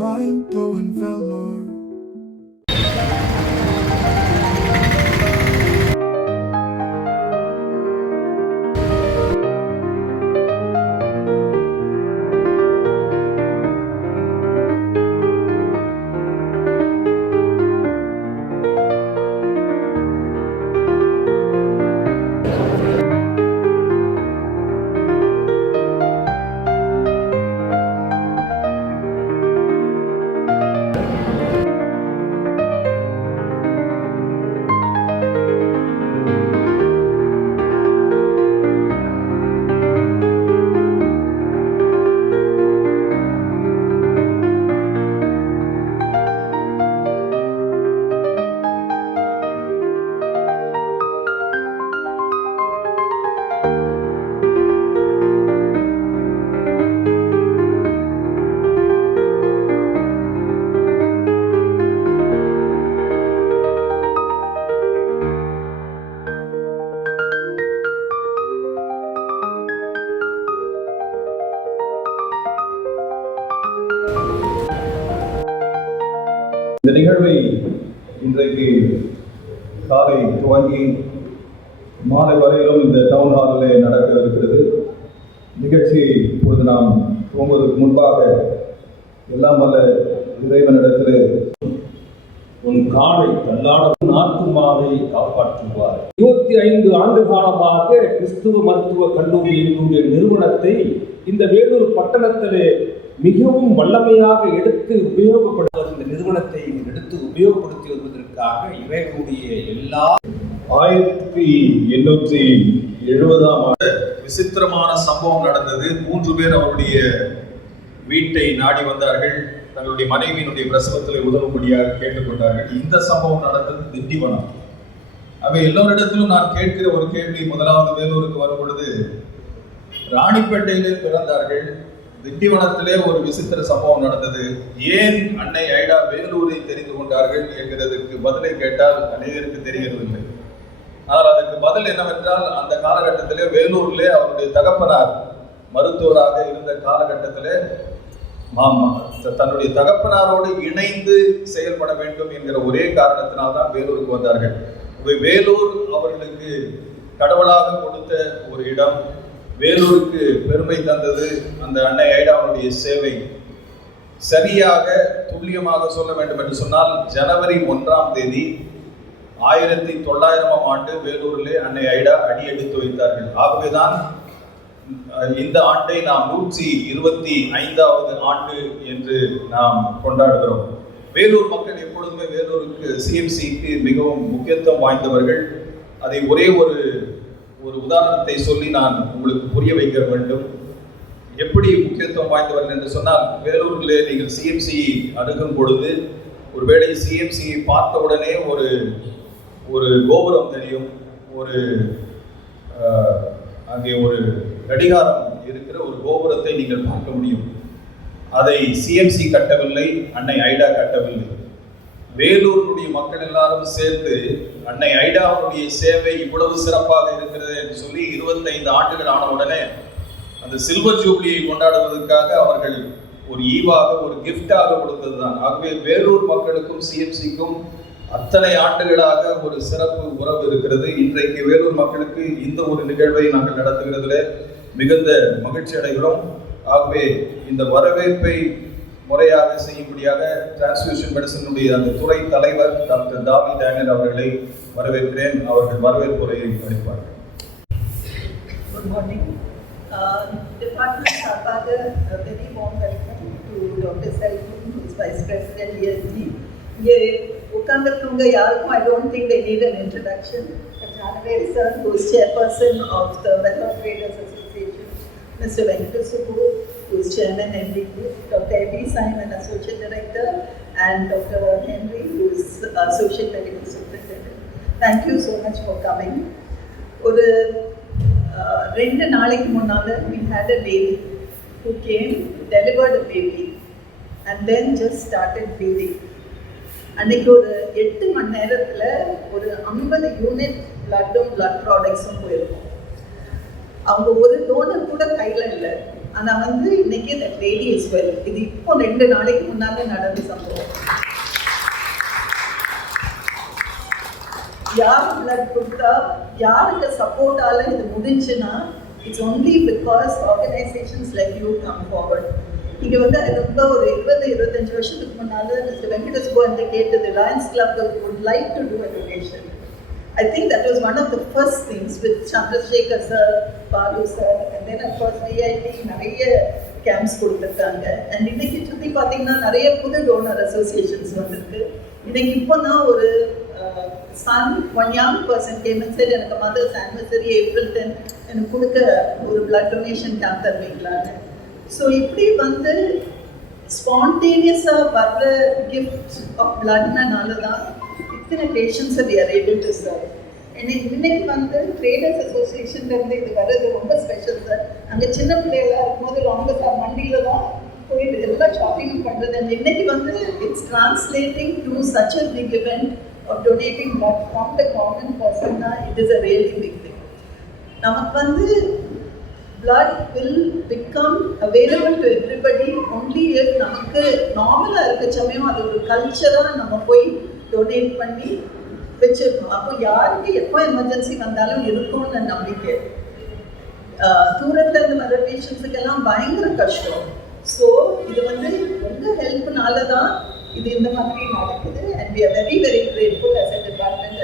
Mind-blowing velour. இந்த நிகழ்வை இன்றைக்கு காலை துவங்கி மாலை வரையிலும் இந்த டவுன் ஹாலில் நடக்க இருக்கிறது. நிகழ்ச்சி இப்பொழுது நாம் துவங்குவதற்கு முன்பாக எல்லாம் வல்ல இறைவனிடத்தில் உன் காலை தள்ளாடும் ஆத்துமாவை காப்பாற்றுவார். 25 ஆண்டு காலமாக கிறிஸ்துவ மருத்துவ கல்லூரி என்னுடைய நிறுவனத்தை இந்த வேலூர் பட்டணத்திலே மிகவும் வல்லமையாக எடுத்து உபயோகப்படுத்துவது, இந்த நிறுவனத்தை எடுத்து உபயோகப்படுத்தி வருவதற்காக இறைவனுடைய எல்லா 1870ஆம் ஆண்டு விசித்திரமான சம்பவம் நடந்தது. 3 பேர் அவருடைய வீட்டை நாடி வந்தார்கள். தங்களுடைய மனைவியினுடைய பிரசவத்தில் உதவும்படியாக கேட்டுக்கொண்டார்கள். இந்த சம்பவம் நடந்தது திண்டிவனம். அவை எல்லோரிடத்திலும் நான் கேட்கிற ஒரு கேள்வி, முதலாவது வேலூருக்கு வரும் பொழுது ராணிப்பேட்டையிலே பிறந்தார்கள், திண்டிவனத்திலே ஒரு விசித்திர சம்பவம் நடந்தது, ஏன் அன்னை ஐடா வேலூரை தெரிந்து கொண்டார்கள் என்கிறதுக்கு பதிலை கேட்டால் அநேகருக்கு தெரியவில்லை. ஆனால் அதற்கு பதில் என்னவென்றால், அந்த காலகட்டத்திலே வேலூரிலே அவருடைய தகப்பனார் மருத்துவராக இருந்த காலகட்டத்திலே தன்னுடைய தகப்பனாரோடு இணைந்து செயல்பட வேண்டும் என்கிற ஒரே காரணத்தினால்தான் வேலூருக்கு வந்தார்கள். வேலூர் அவர்களுக்கு கடவுளாக கொடுத்த ஒரு இடம். வேலூருக்கு பெருமை தந்தது அந்த அன்னை ஐடாவுடைய சேவை. சரியாக துல்லியமாக சொல்ல வேண்டும் என்று சொன்னால், ஜனவரி 1ஆம் தேதி 1900ஆம் ஆண்டு வேலூரிலே அன்னை ஐடா அடியெடுத்து வைத்தார்கள். ஆகவேதான் இந்த ஆண்டை நாம் 125வது ஆண்டு என்று நாம் கொண்டாடுகிறோம். வேலூர் மக்கள் எப்பொழுதுமே வேலூருக்கு சிஎம்சிக்கு மிகவும் முக்கியத்துவம் வாய்ந்தவர்கள். அதை ஒரே ஒரு உதாரணத்தை சொல்லி நான் உங்களுக்கு புரிய வைக்க வேண்டும். எப்படி முக்கியத்துவம் வாய்ந்தவர்கள் என்று சொன்னால், வேலூரிலே நீங்கள் சிஎம்சி அணுகும் பொழுது ஒருவேளை சிஎம்சியை பார்த்த உடனே ஒரு கோபுரம் தெரியும், அங்கே ஒரு கடிகாரம் இருக்கிற ஒரு கோபுரத்தை நீங்கள் பார்க்க முடியும். அதை சிஎம்சி கட்டவில்லை, அன்னை ஐடா கட்டவில்லை. வேலூருடைய மக்கள் எல்லாரும் சேர்ந்து அன்னை ஐடாவுடைய சேவை இவ்வளவு சிறப்பாக இருக்கிறது என்று சொல்லி 25 ஆண்டுகள் ஆன உடனே அந்த சில்வர் ஜூப்ளியை கொண்டாடுவதற்காக அவர்கள் ஒரு ஈவாக, ஒரு கிஃப்டாக கொடுத்ததுதான். ஆகவே வேலூர் மக்களுக்கும் சிஎம்சிக்கும் அத்தனை ஆண்டுகளாக ஒரு சிறப்பு உறவு இருக்கிறது. இன்றைக்கு வேலூர் மக்களுக்கு இந்த ஒரு நிகழ்வை நாங்கள் நடத்துகிறதுல மிகுந்த மகிழ்ச்சி அடைகிறோம். ஆகவே இந்த வரவேற்பை முறையாக செய்யும்படியாக டிரான்ஸ்ஃபியூஷன் மெடிசனுடைய அந்த துறை தலைவர் டாக்டர் டாவி டேனியல் அவர்களை வரவேற்கிறேன். அவர்கள் வரவேற்புரையை அளிப்பார்கள். Good morning. Department சார்பாக very warm welcome to Dr. Selvi, who is Vice President ESG. இங்கே உட்கார்ந்திருக்கவங்க யாருக்கும் I don't think they need an introduction. Janaveri sir, who is chairperson of the Vellore Traders Association, Mr. Venkatesh Subbu, who is chairman MD Group, Dr. A.B. Simon, associate director, and Dr. Henry, who is associate medical superintendent. Thank you so much for coming. ஒரு 2 நாளைக்கு முன்னால we had a lady who came, delivered a baby, and then just started breathing. அன்னைக்கு ஒரு 8 மணி நேரத்தில் ஒரு 50 unit பிளட்டும் blood ப்ராடக்ட்ஸும் போயிருக்கும். அவங்க ஒரு டோனர் கூட கையில் இல்லை. ஆனால் வந்து இன்னைக்கு தட் லேடி இஸ் வெல். இது இப்போ 2 நாளைக்கு முன்னால நடந்த சம்பவம். யார் பிளட் கொடுத்தா, யாருக்கு சப்போர்ட்டால இது முடிஞ்சுன்னா, it's only because organisations like you come forward. இங்கே வந்து அது ரொம்ப ஒரு 20-25 வருஷத்துக்கு முன்னால் மிஸ்டர் வெங்கடேஷ் வந்து கேட்டது, Lions club would like to do a donation. I think that was one of the first things with Chandrasekhar sir, Balu sir, and then of course VIT நிறைய கேம்ப்ஸ் கொடுத்துருக்காங்க. அண்ட் இன்னைக்கு சுற்றி பார்த்தீங்கன்னா நிறைய புது டோனர் அசோசியேஷன்ஸ் வந்திருக்கு. இன்னைக்கு இப்போ தான் ஒரு one young person came and said, எனக்கு மதர்ஸ் ஆனிவர்சரி April 10 எனக்கு கொடுக்க ஒரு பிளட் டொனேஷன் கேம்ப் தருவீங்களான்னு. ஸோ இப்படி வந்து ஸ்பான்டேனியஸாக வர்ற கிஃப்ட் ஆஃப் பிளட்னால தான் இத்தனை பேஷண்ட்ஸை we are able to serve. இன்னைக்கு வந்து ட்ரேடர்ஸ் அசோசியேஷன்லேருந்து இது வர்றது ரொம்ப ஸ்பெஷல் சார். அங்கே சின்ன பிள்ளைகளாக இருக்கும்போது வாங்க சார் மண்டியில் தான் போய் எல்லாம் ஷாப்பிங் பண்ணுறது. அண்ட் இன்னைக்கு வந்து it's translating to such a big event of donating blood from the common person, it is a really big thing. நமக்கு வந்து blood will become available to everybody only if நமக்கு நார்மலாக இருக்க சமயம் அது ஒரு கல்ச்சராக நம்ம போய் டொனேட் பண்ணி வச்சிருக்கோம். அப்போ யாருக்கு எப்போ எமர்ஜென்சி வந்தாலும் இருக்கும்னு நம்பிக்கை. தூரத்தில் இருந்து வர பேஷண்ட்ஸுக்கெல்லாம் பயங்கர கஷ்டம். ஸோ இது வந்து உங்கள் ஹெல்ப்னால தான் இது இந்த மாதிரி நடக்குது. And we are very, very grateful as a department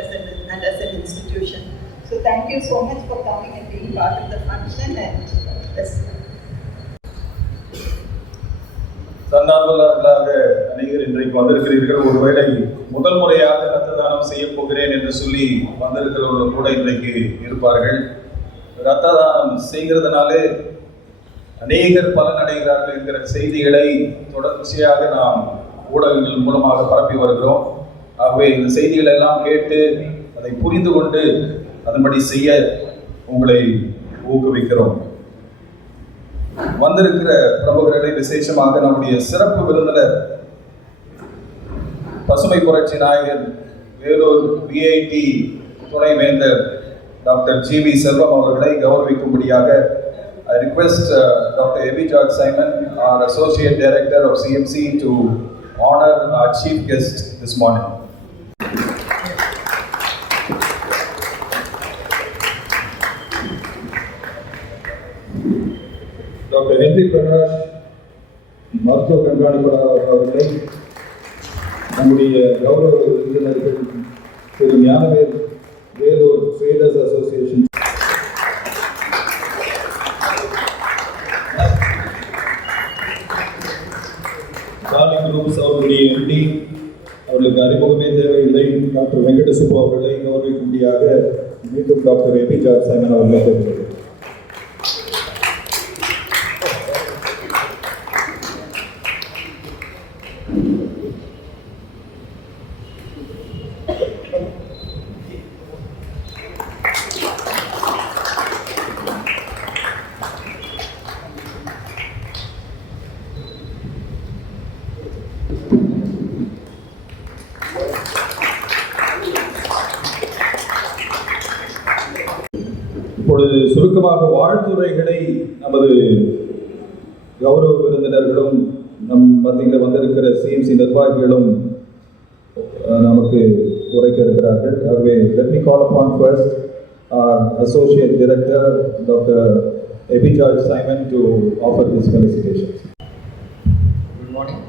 and as an institution. So thank you so much for coming and being part of the function. And yes. தன்னார்வலர்களாக அநேகர் இன்றைக்கு வந்திருக்கிறீர்கள். ஒருவேளை முதல் முறையாக இரத்த தானம் செய்ய போகிறேன் என்று சொல்லி வந்திருக்கிறவர்கள் கூட இன்றைக்கு இருப்பார்கள். இரத்த தானம் செய்கிறதுனாலே அநேகர் பலனடைகிறார்கள் என்கிற செய்திகளை தொடர்ச்சியாக நாம் ஊடகங்கள் மூலமாக பரப்பி வருகிறோம். ஆகவே இந்த செய்திகளை எல்லாம் கேட்டு அதை புரிந்து கொண்டு அதன்படி செய்ய உங்களை ஊக்குவிக்கிறோம். வந்திருக்கிற பிரமுகர்களை விசேஷமாக நம்முடைய சிறப்பு விருந்தினர் பசுமை புரட்சி நாயகர் வேலூர் VIT துணைவேந்தர் டாக்டர் GV செல்வம் அவர்களை கௌரவிக்கும்படியாக I request Dr. A.B. George Simon, our Associate Director of CMC, to honor our chief guest this morning. Dr. Henry Prakash, மருத்துவ கண்காணிப்பாளர் அவர்களை நம்முடைய கௌரவ விருந்தினர்கள் திரு Gnanavel Vellore traders association groups அவர்களுடைய MD அவர்களுக்கு அறிமுகமே தேவையில்லை டாக்டர் வெங்கடசுப்பு அவர்களை கௌரவிக்கும்படியாக மீண்டும் டாக்டர் A.B. George Simon அவர்களை கேட்கிறேன். இப்பொழுது சுருக்கமாக வாழ்த்துரைகளை நமது கௌரவ விருந்தினர்களும் நம் மத்தியில் வந்திருக்கிற CMC நிர்வாகிகளும் நமக்கு உரைக்க இருக்கிறார்கள். ஆகவே let me call upon first our Associate Director Dr. A.B. George Simon to offer his felicitations. Good morning.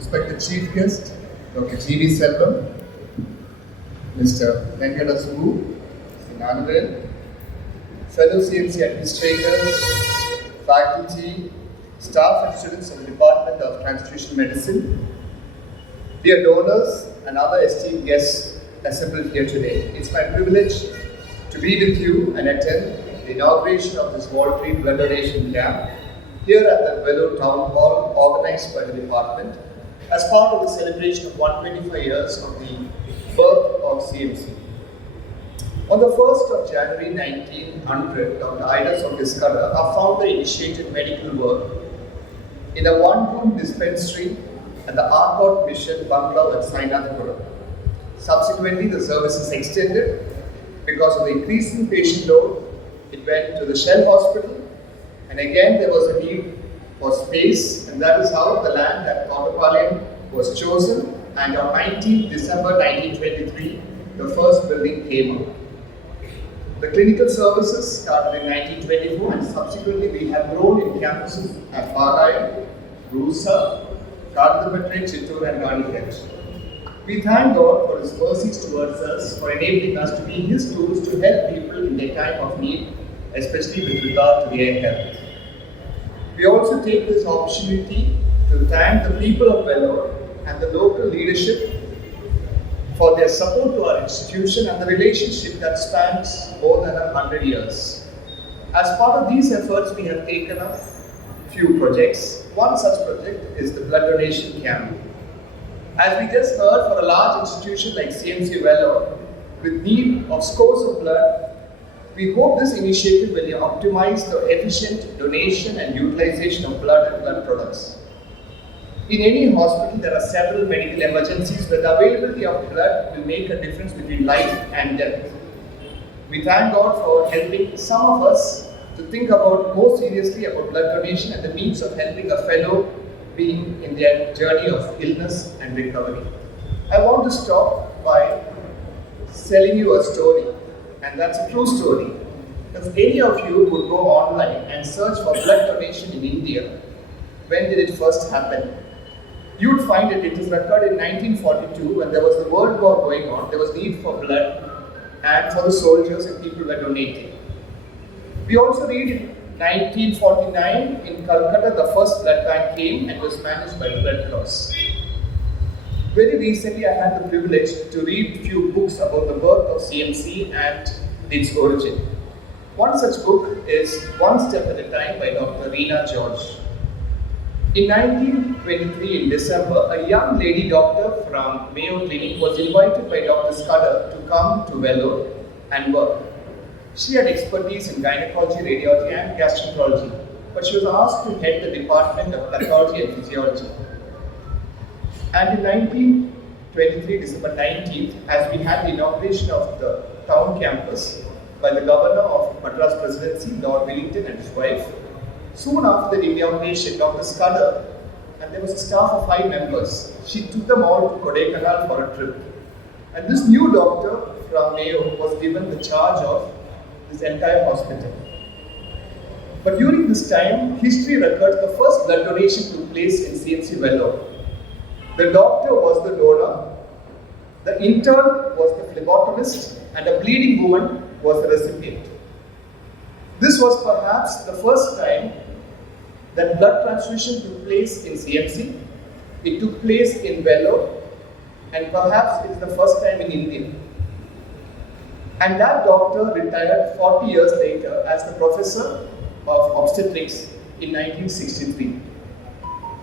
Respected Chief Guest Dr. GV Selvam, Mr. Venkadasubu, Emanuel, fellow CMC administrators, faculty, staff and students of the Department of Transfusion Medicine, dear donors and other esteemed guests assembled here today. It's my privilege to be with you and attend the inauguration of this voluntary blood donation camp here at the Velour Town Hall organized by the department as part of the celebration of 125 years of the birth of CMC. On the 1st of January 1900, Dr. Ida Songiskara, our founder, initiated medical work in a one-room dispensary at the Arcot Mission Bungalow at Sainathpuram. Subsequently, the service is extended Because of the increasing patient load, it went to the Shell Hospital, and again there was a need for space, and that is how the land at Kottapalayam was chosen, and on 19th December 1923, the first building came up. The clinical services started in 1924, and subsequently we have grown in campuses at Pagayam, Rusa, Kadapatray, Chittoor and Ranipet. We thank God for His mercies towards us, for enabling us to be His tools to help people in their time of need, especially with regard to their health. We also take this opportunity to thank the people of Vellore and the local leadership for their support to our institution and the relationship that spans more than 100 years. As part of these efforts, we have taken up few projects. One such project is the blood donation camp. As we just heard, for a large institution like CMC Vellore, with need of scores of blood, we hope this initiative will optimize the efficient donation and utilization of blood and blood products. In any hospital, there are several medical emergencies where the availability of blood will make a difference between life and death. We thank God for helping some of us to think about more seriously about blood donation and the means of helping a fellow being in their journey of illness and recovery. I want to stop by telling you a story, and that's a true story. If any of you would go online and search for blood donation in India, when did it first happen? You would find it was occurred in 1942 when there was the World War going on. There was need for blood and for the soldiers, and people were donating. We also read in 1949 in Calcutta the first blood bank came and was managed by the Red Cross. Very recently I had the privilege to read a few books about the birth of CMC and its origin. One such book is One Step at a Time by Dr. Reena George. In 1923 in December, a young lady doctor from Mayo Clinic was invited by Dr. Scudder to come to Vellore and work. She had expertise in gynecology, radiology and gastroenterology, but she was asked to head the department of pathology and physiology. And in 1923, December 19th, as we had the inauguration of the town campus by the governor of Madras Presidency, Lord Wellington and his wife, soon after the inauguration, Dr. Scudder, and there was a staff of 5 members, she took them all to Kodaikanal for a trip. And this new doctor from Mayo was given the charge of this entire hospital. But during this time, history records the first blood donation took place in CMC Vellore. The doctor was the donor, the intern was the phlebotomist, and a bleeding woman was the recipient. This was perhaps the first time that blood transfusion took place in CMC. It took place in Vellore, and perhaps it's the first time in India. And that doctor retired 40 years later as the professor of obstetrics in 1963.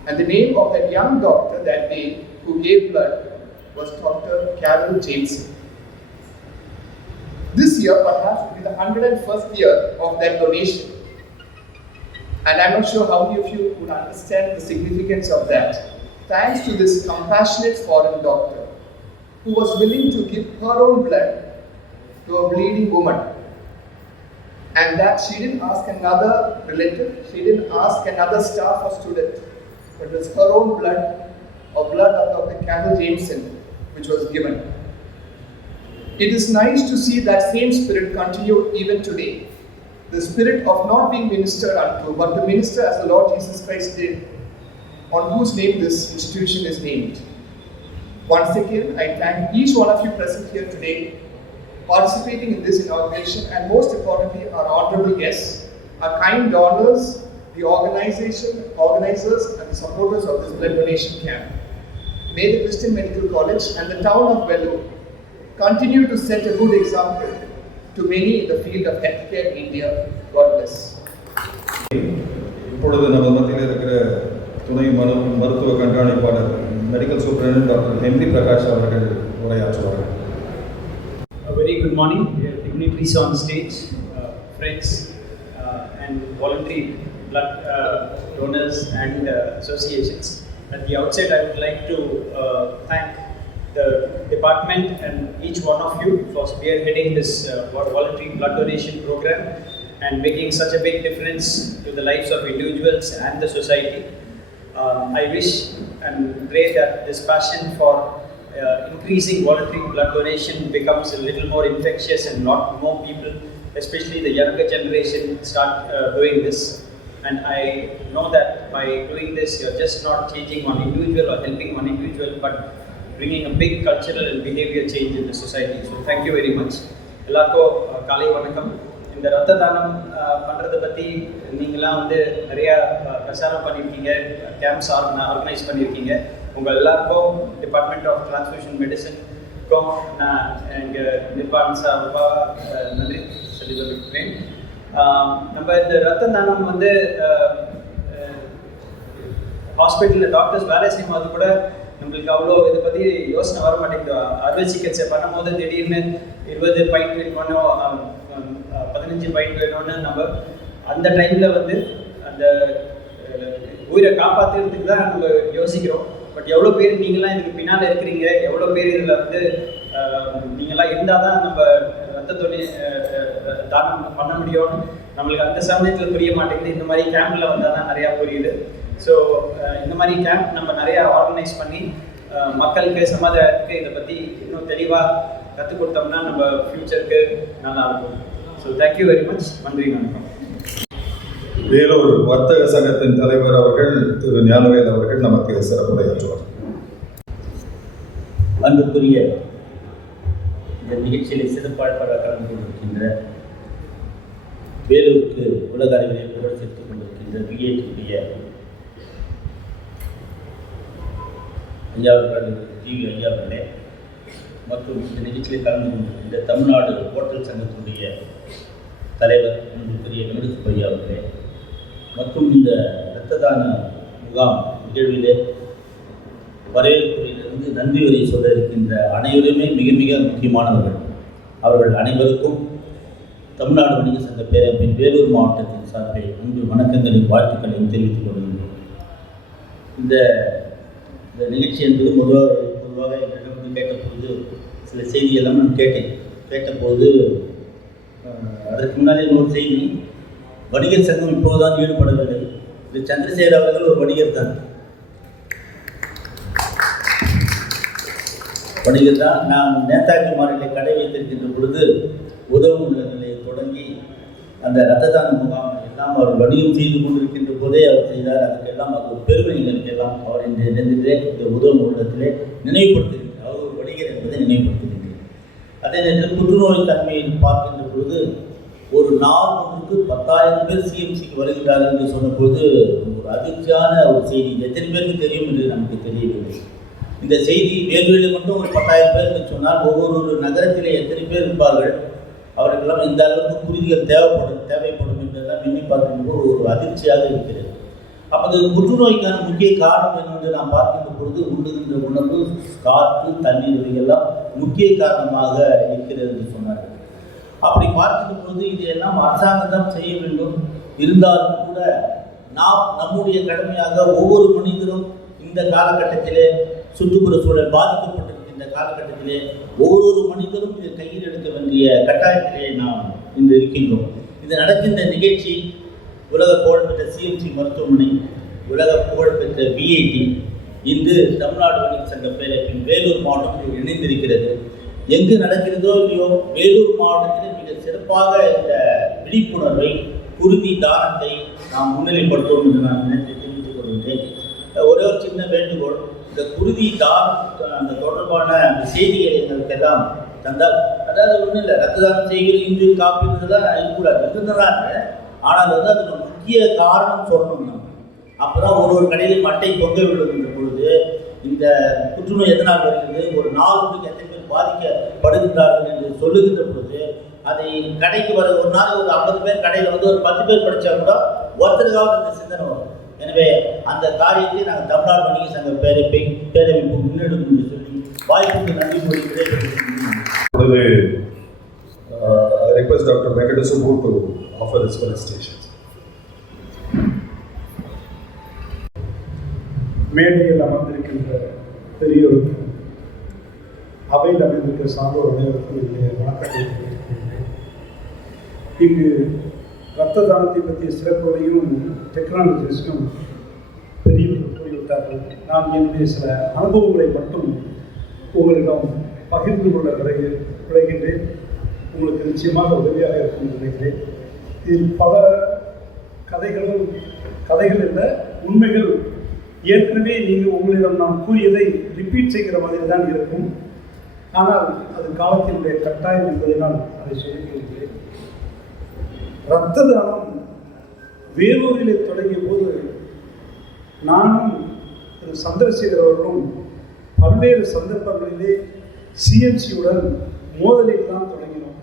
And the name of that young doctor that day who gave blood was Dr. Carol Jameson. This year perhaps will be the 101st year of that donation. And I'm not sure how many of you would understand the significance of that. Thanks to this compassionate foreign doctor who was willing to give her own blood to a bleeding woman. And that she didn't ask another relative, she didn't ask another staff or student, but it was her own blood, or blood of Dr. Carol Jameson, which was given. It is nice to see that same spirit continue even today. The spirit of not being ministered unto, but to minister as the Lord Jesus Christ did, on whose name this institution is named. Once again, I thank each one of you present here today, participating in this inauguration, and most importantly, our honorable guests, our kind donors, the organizers, and the supporters of this blood donation camp. May the Christian Medical College and the town of Vellore continue to set a good example to many in the field of healthcare in India. God bless. இப்பொழுது நம்ம மத்தியில் இருக்கிற துணை மருத்துவ கண்காணிப்பாளர் medical superintendent doctor Henry Prakash அவர்கள் உரையாற்றுவார்கள். A very good morning, dignitaries on stage, friends and voluntary blood donors and associations. At the outset, I would like to thank the department and each one of you for spearheading this voluntary blood donation program and making such a big difference to the lives of individuals and the society. I wish and pray that this passion for increasing voluntary blood donation becomes a little more infectious and not more people, especially the younger generation, start doing this. And I know that by doing this, you're just not changing one individual or helping one individual, but bringing a big cultural and behavior change in the society. So thank you very much. எல்லாருக்கும் காலை வணக்கம். இந்த ரத்த தானம் பண்ணுறதை பற்றி நீங்களாம் வந்து நிறையா பிரச்சாரம் பண்ணியிருக்கீங்க, கேம்ப்ஸ் ஆர்கனைஸ் பண்ணியிருக்கீங்க. உங்கள் எல்லாருக்கும் டிபார்ட்மெண்ட் ஆஃப் டிரான்ஸ்ஃபியூஷன் மெடிசனுக்கும் நான் எங்கள் நிர்வாகம் சார்பாக நன்றி சொல்லிக்கிறேன். நம்ம இந்த ரத்த தானம் வந்து ஹாஸ்பிட்டலில் டாக்டர்ஸ் வேலை செய்யும் போது கூட நம்மளுக்கு அவ்வளோ இதை பற்றி யோசனை வர மாட்டேங்குது. அறுவை சிகிச்சை பண்ணும்போது திடீர்னு 20 பாயிண்ட் வேணும், 15 பாயிண்ட் வேணும்னு நம்ம அந்த டைமில் வந்து அந்த உயிரை காப்பாற்றுறதுக்கு தான் நம்ம யோசிக்கிறோம். பட் எவ்வளோ பேர் நீங்களாம் இதுக்கு பின்னால் இருக்கிறீங்க, எவ்வளோ பேர் இதில் வந்து நீங்களாம் இருந்தால் தான் நம்ம தானம் பண்ண முடியும்னு நம்மளுக்கு அந்த சமயத்தில் புரிய மாட்டேங்குது. இந்த மாதிரி கேம்பில் வந்தால் தான் நிறையா புரியுது. ஸோ இந்த மாதிரி கேம்ப் நம்ம நிறையா ஆர்கனைஸ் பண்ணி மக்களுக்கு சமுதாயத்துக்கு இதை பற்றி இன்னும் தெளிவாக கற்றுக் கொடுத்தோம்னா நம்ம ஃப்யூச்சருக்கு நல்லாயிருக்கும். So thank you very much. நன்றி, வணக்கம். வேலூர் வர்த்தக சங்கத்தின் தலைவர் அவர்கள் திரு ஞானவேல் அவர்கள் நமக்கு சிறப்புரையாற்றுவார். அன்புக்குரிய இந்த நிகழ்ச்சியில் சிறப்பாக கலந்து கொண்டிருக்கின்ற வேலூருக்கு உலக அளவிலே புகழ் சேர்த்துக் கொண்டிருக்கின்ற பிஏடியுடைய ஐயா அவர்கள், ஜிவி ஐயா அவர்களே, மற்றும் இந்த நிகழ்ச்சியில் கலந்து கொண்டிருக்கின்ற தமிழ்நாடு ஹோட்டல் சங்கத்தினுடைய தலைவர் அன்புக்குரிய வெங்கடேசு ஐயா அவர்களே, மற்றும் இந்த இரத்த தான முகாம் நிகழ்விலே வரவேற்புரையிலிருந்து நன்றி வரை சொல்ல இருக்கின்ற அனைவருமே மிக மிக முக்கியமானவர்கள். அவர்கள் அனைவருக்கும் தமிழ்நாடு வணிக சங்க பேரமைப்பின் வேலூர் மாவட்டத்தின் சார்பில் அன்பு வணக்கங்களையும் வாழ்த்துக்களையும் தெரிவித்துக் கொள்கின்றோம். இந்த நிகழ்ச்சி என்பது பொதுவாக என்னிடம் வந்து கேட்டபோது சில செய்தியெல்லாம் நான் கேட்டபோது அதற்கு முன்னாலே இன்னொரு செய்தி, வணிகர் சங்கம் இப்போதுதான் ஈடுபடவில்லை. இது சந்திரசேகர் அவர்கள் ஒரு வணிகர் தான். வணிகர் தான். நான் நேதாஜி மாநில கடை வைத்திருக்கின்ற பொழுது உதவும் உள்ள நிலையை தொடங்கி அந்த இரத்த தான முகாம் எல்லாம் அவர் வணிகம் செய்து கொண்டிருக்கின்ற போதே அவர் செய்தார். அதுக்கெல்லாம் அது ஒரு பெருமை எங்களுக்கெல்லாம் அவர் இந்த இடத்திலே இந்த உதவும் உள்ளத்திலே நினைவுபடுத்துகின்றார். அவர் ஒரு வணிகர் என்பதை நினைவுபடுத்துகின்றார். அதே நேரத்தில் புற்றுநோய் தன்மையில் பார்க்கின்ற பொழுது ஒரு நாள் ஒன்றுக்கு 10,000 பேர் சிஎம்சிக்கு வருகின்றார்கள் என்று சொன்னபோது ஒரு அதிர்ச்சியான ஒரு செய்தி. எத்தனை பேருக்கு தெரியும் என்று நமக்கு தெரியவில்லை. இந்த செய்தி வேலூரில் மட்டும் ஒரு 10,000 பேர் என்று சொன்னால் ஒவ்வொரு நகரத்திலே எத்தனை பேர் இருப்பார்கள், அவர்களுக்கெல்லாம் இந்த அளவுக்கு குருதிகள் தேவைப்படும் என்றெல்லாம் எண்ணி பார்க்கும்போது ஒரு அதிர்ச்சியாக இருக்கிறது. அப்போது புற்றுநோய்க்கான முக்கிய காரணம் என்னவென்று நாம் பார்க்கின்ற பொழுது உண்ணுகின்ற உணவு, காற்று, தண்ணீர் இவையெல்லாம் முக்கிய காரணமாக இருக்கிறது என்று சொன்னார்கள். அப்படி பார்க்கின்ற பொழுது இதையெல்லாம் அரசாங்கம் தான் செய்ய வேண்டும். இருந்தாலும் கூட நாம் நம்முடைய கடமையாக ஒவ்வொரு மனிதரும் இந்த காலகட்டத்திலே சுற்றுப்புற சூழல் பாதிக்கப்பட்டிருக்கின்ற காலகட்டத்திலே ஒவ்வொரு மனிதரும் இதை கையில் எடுக்க வேண்டிய கட்டாயத்திலே நாம் இன்று இருக்கின்றோம். இது நடக்கின்ற நிகழ்ச்சி உலக புகழ்பெற்ற சிஎம்சி மருத்துவமனை, உலக புகழ்பெற்ற பிஐடி இன்று தமிழ்நாடு வணிக சங்க பேரமைப்பின் வேலூர் மாவட்டத்தில் இணைந்திருக்கிறது. எங்கு நடக்கிறதோ இல்லையோ வேலூர் மாவட்டத்தில் மிக சிறப்பாக இந்த விழிப்புணர்வை, குருதி தானத்தை நாம் முன்னிலைப்படுத்துவோம் என்று நான் தெரிவித்துக் கொள்கின்றேன். ஒரே ஒரு சின்ன வேண்டுகோள், இந்த குருதி தானம் அந்த தொடர்பான அந்த செய்திகளை எங்களுக்கெல்லாம் தந்தால், அதாவது ஒன்றும் இல்லை, ரத்த தானம் செய்கிறது இன்று காப்பீடுலாம் இருக்கக்கூடாது இருந்ததாங்க. ஆனால் வந்து அதுக்கு முக்கிய காரணம் சொல்லணும். நம்ம அப்போ தான் ஒரு கடையிலும் மட்டை தொங்க விடுகின்ற பொழுது இந்த புற்றுநோய் எதனால் வருகிறது, ஒரு நாளுக்கு எத்தனை பேர் பாதிக்கப்படுகின்றார்கள் என்று சொல்லுகின்ற பொழுது அதை கடைக்கு வர ஒரு நாள் ஒரு 50 பேர் கடையில் வந்து ஒரு 10 பேர் படித்தா கூட ஒருத்தருக்காவது அந்த சிந்தனை வரும். எனவே அந்த காரியத்தை நாங்கள் தமிழ்நாடு வணிக சங்க பேரமைப்பு முன்னெடுக்கும் என்று சொல்லி வாய்ப்புக்கு நன்றி கூறி விடைபெறுகிறேன். I request Dr. Venkata Subbu to offer his felicitations. மேடையில் அமர்ந்திருக்கின்ற பெரியோருக்கு அவையில் அமைந்திருக்கிற சான்றோர் அனைவருக்கும் என்னுடைய வணக்கத்தை தெரிவித்துக்கொள்கிறேன். இங்கு இரத்த தானத்தை பற்றிய சிறப்புரையும் டெக்னாலஜிஸும் பெரியவர்கள் கூறிவிட்டார்கள். நான் என்னுடைய சில அனுபவங்களை மட்டும் உங்களிடம் பகிர்ந்து கொள்ள விளைகின்றேன். உங்களுக்கு நிச்சயமாக உதவியாக இருக்கும் என்று நினைக்கிறேன். இதில் பல கதைகள் என்ற உண்மைகள் ஏற்கனவே நீங்கள் உங்களிடம் நான் கூறியதை ரிப்பீட் செய்கிற மாதிரி தான் இருக்கும். ஆனால் அது காலத்தினுடைய கட்டாயம் என்பதனால் அதை சொல்லிக்கொள்கிறேன். இரத்த தானம் வேலூரிலே தொடங்கிய போது நானும் திரு சந்திரசேகர் அவர்களும் பல்வேறு சந்தர்ப்பங்களிலே சிஎம்சியுடன் மோதலில் தான் தொடங்கினோம்.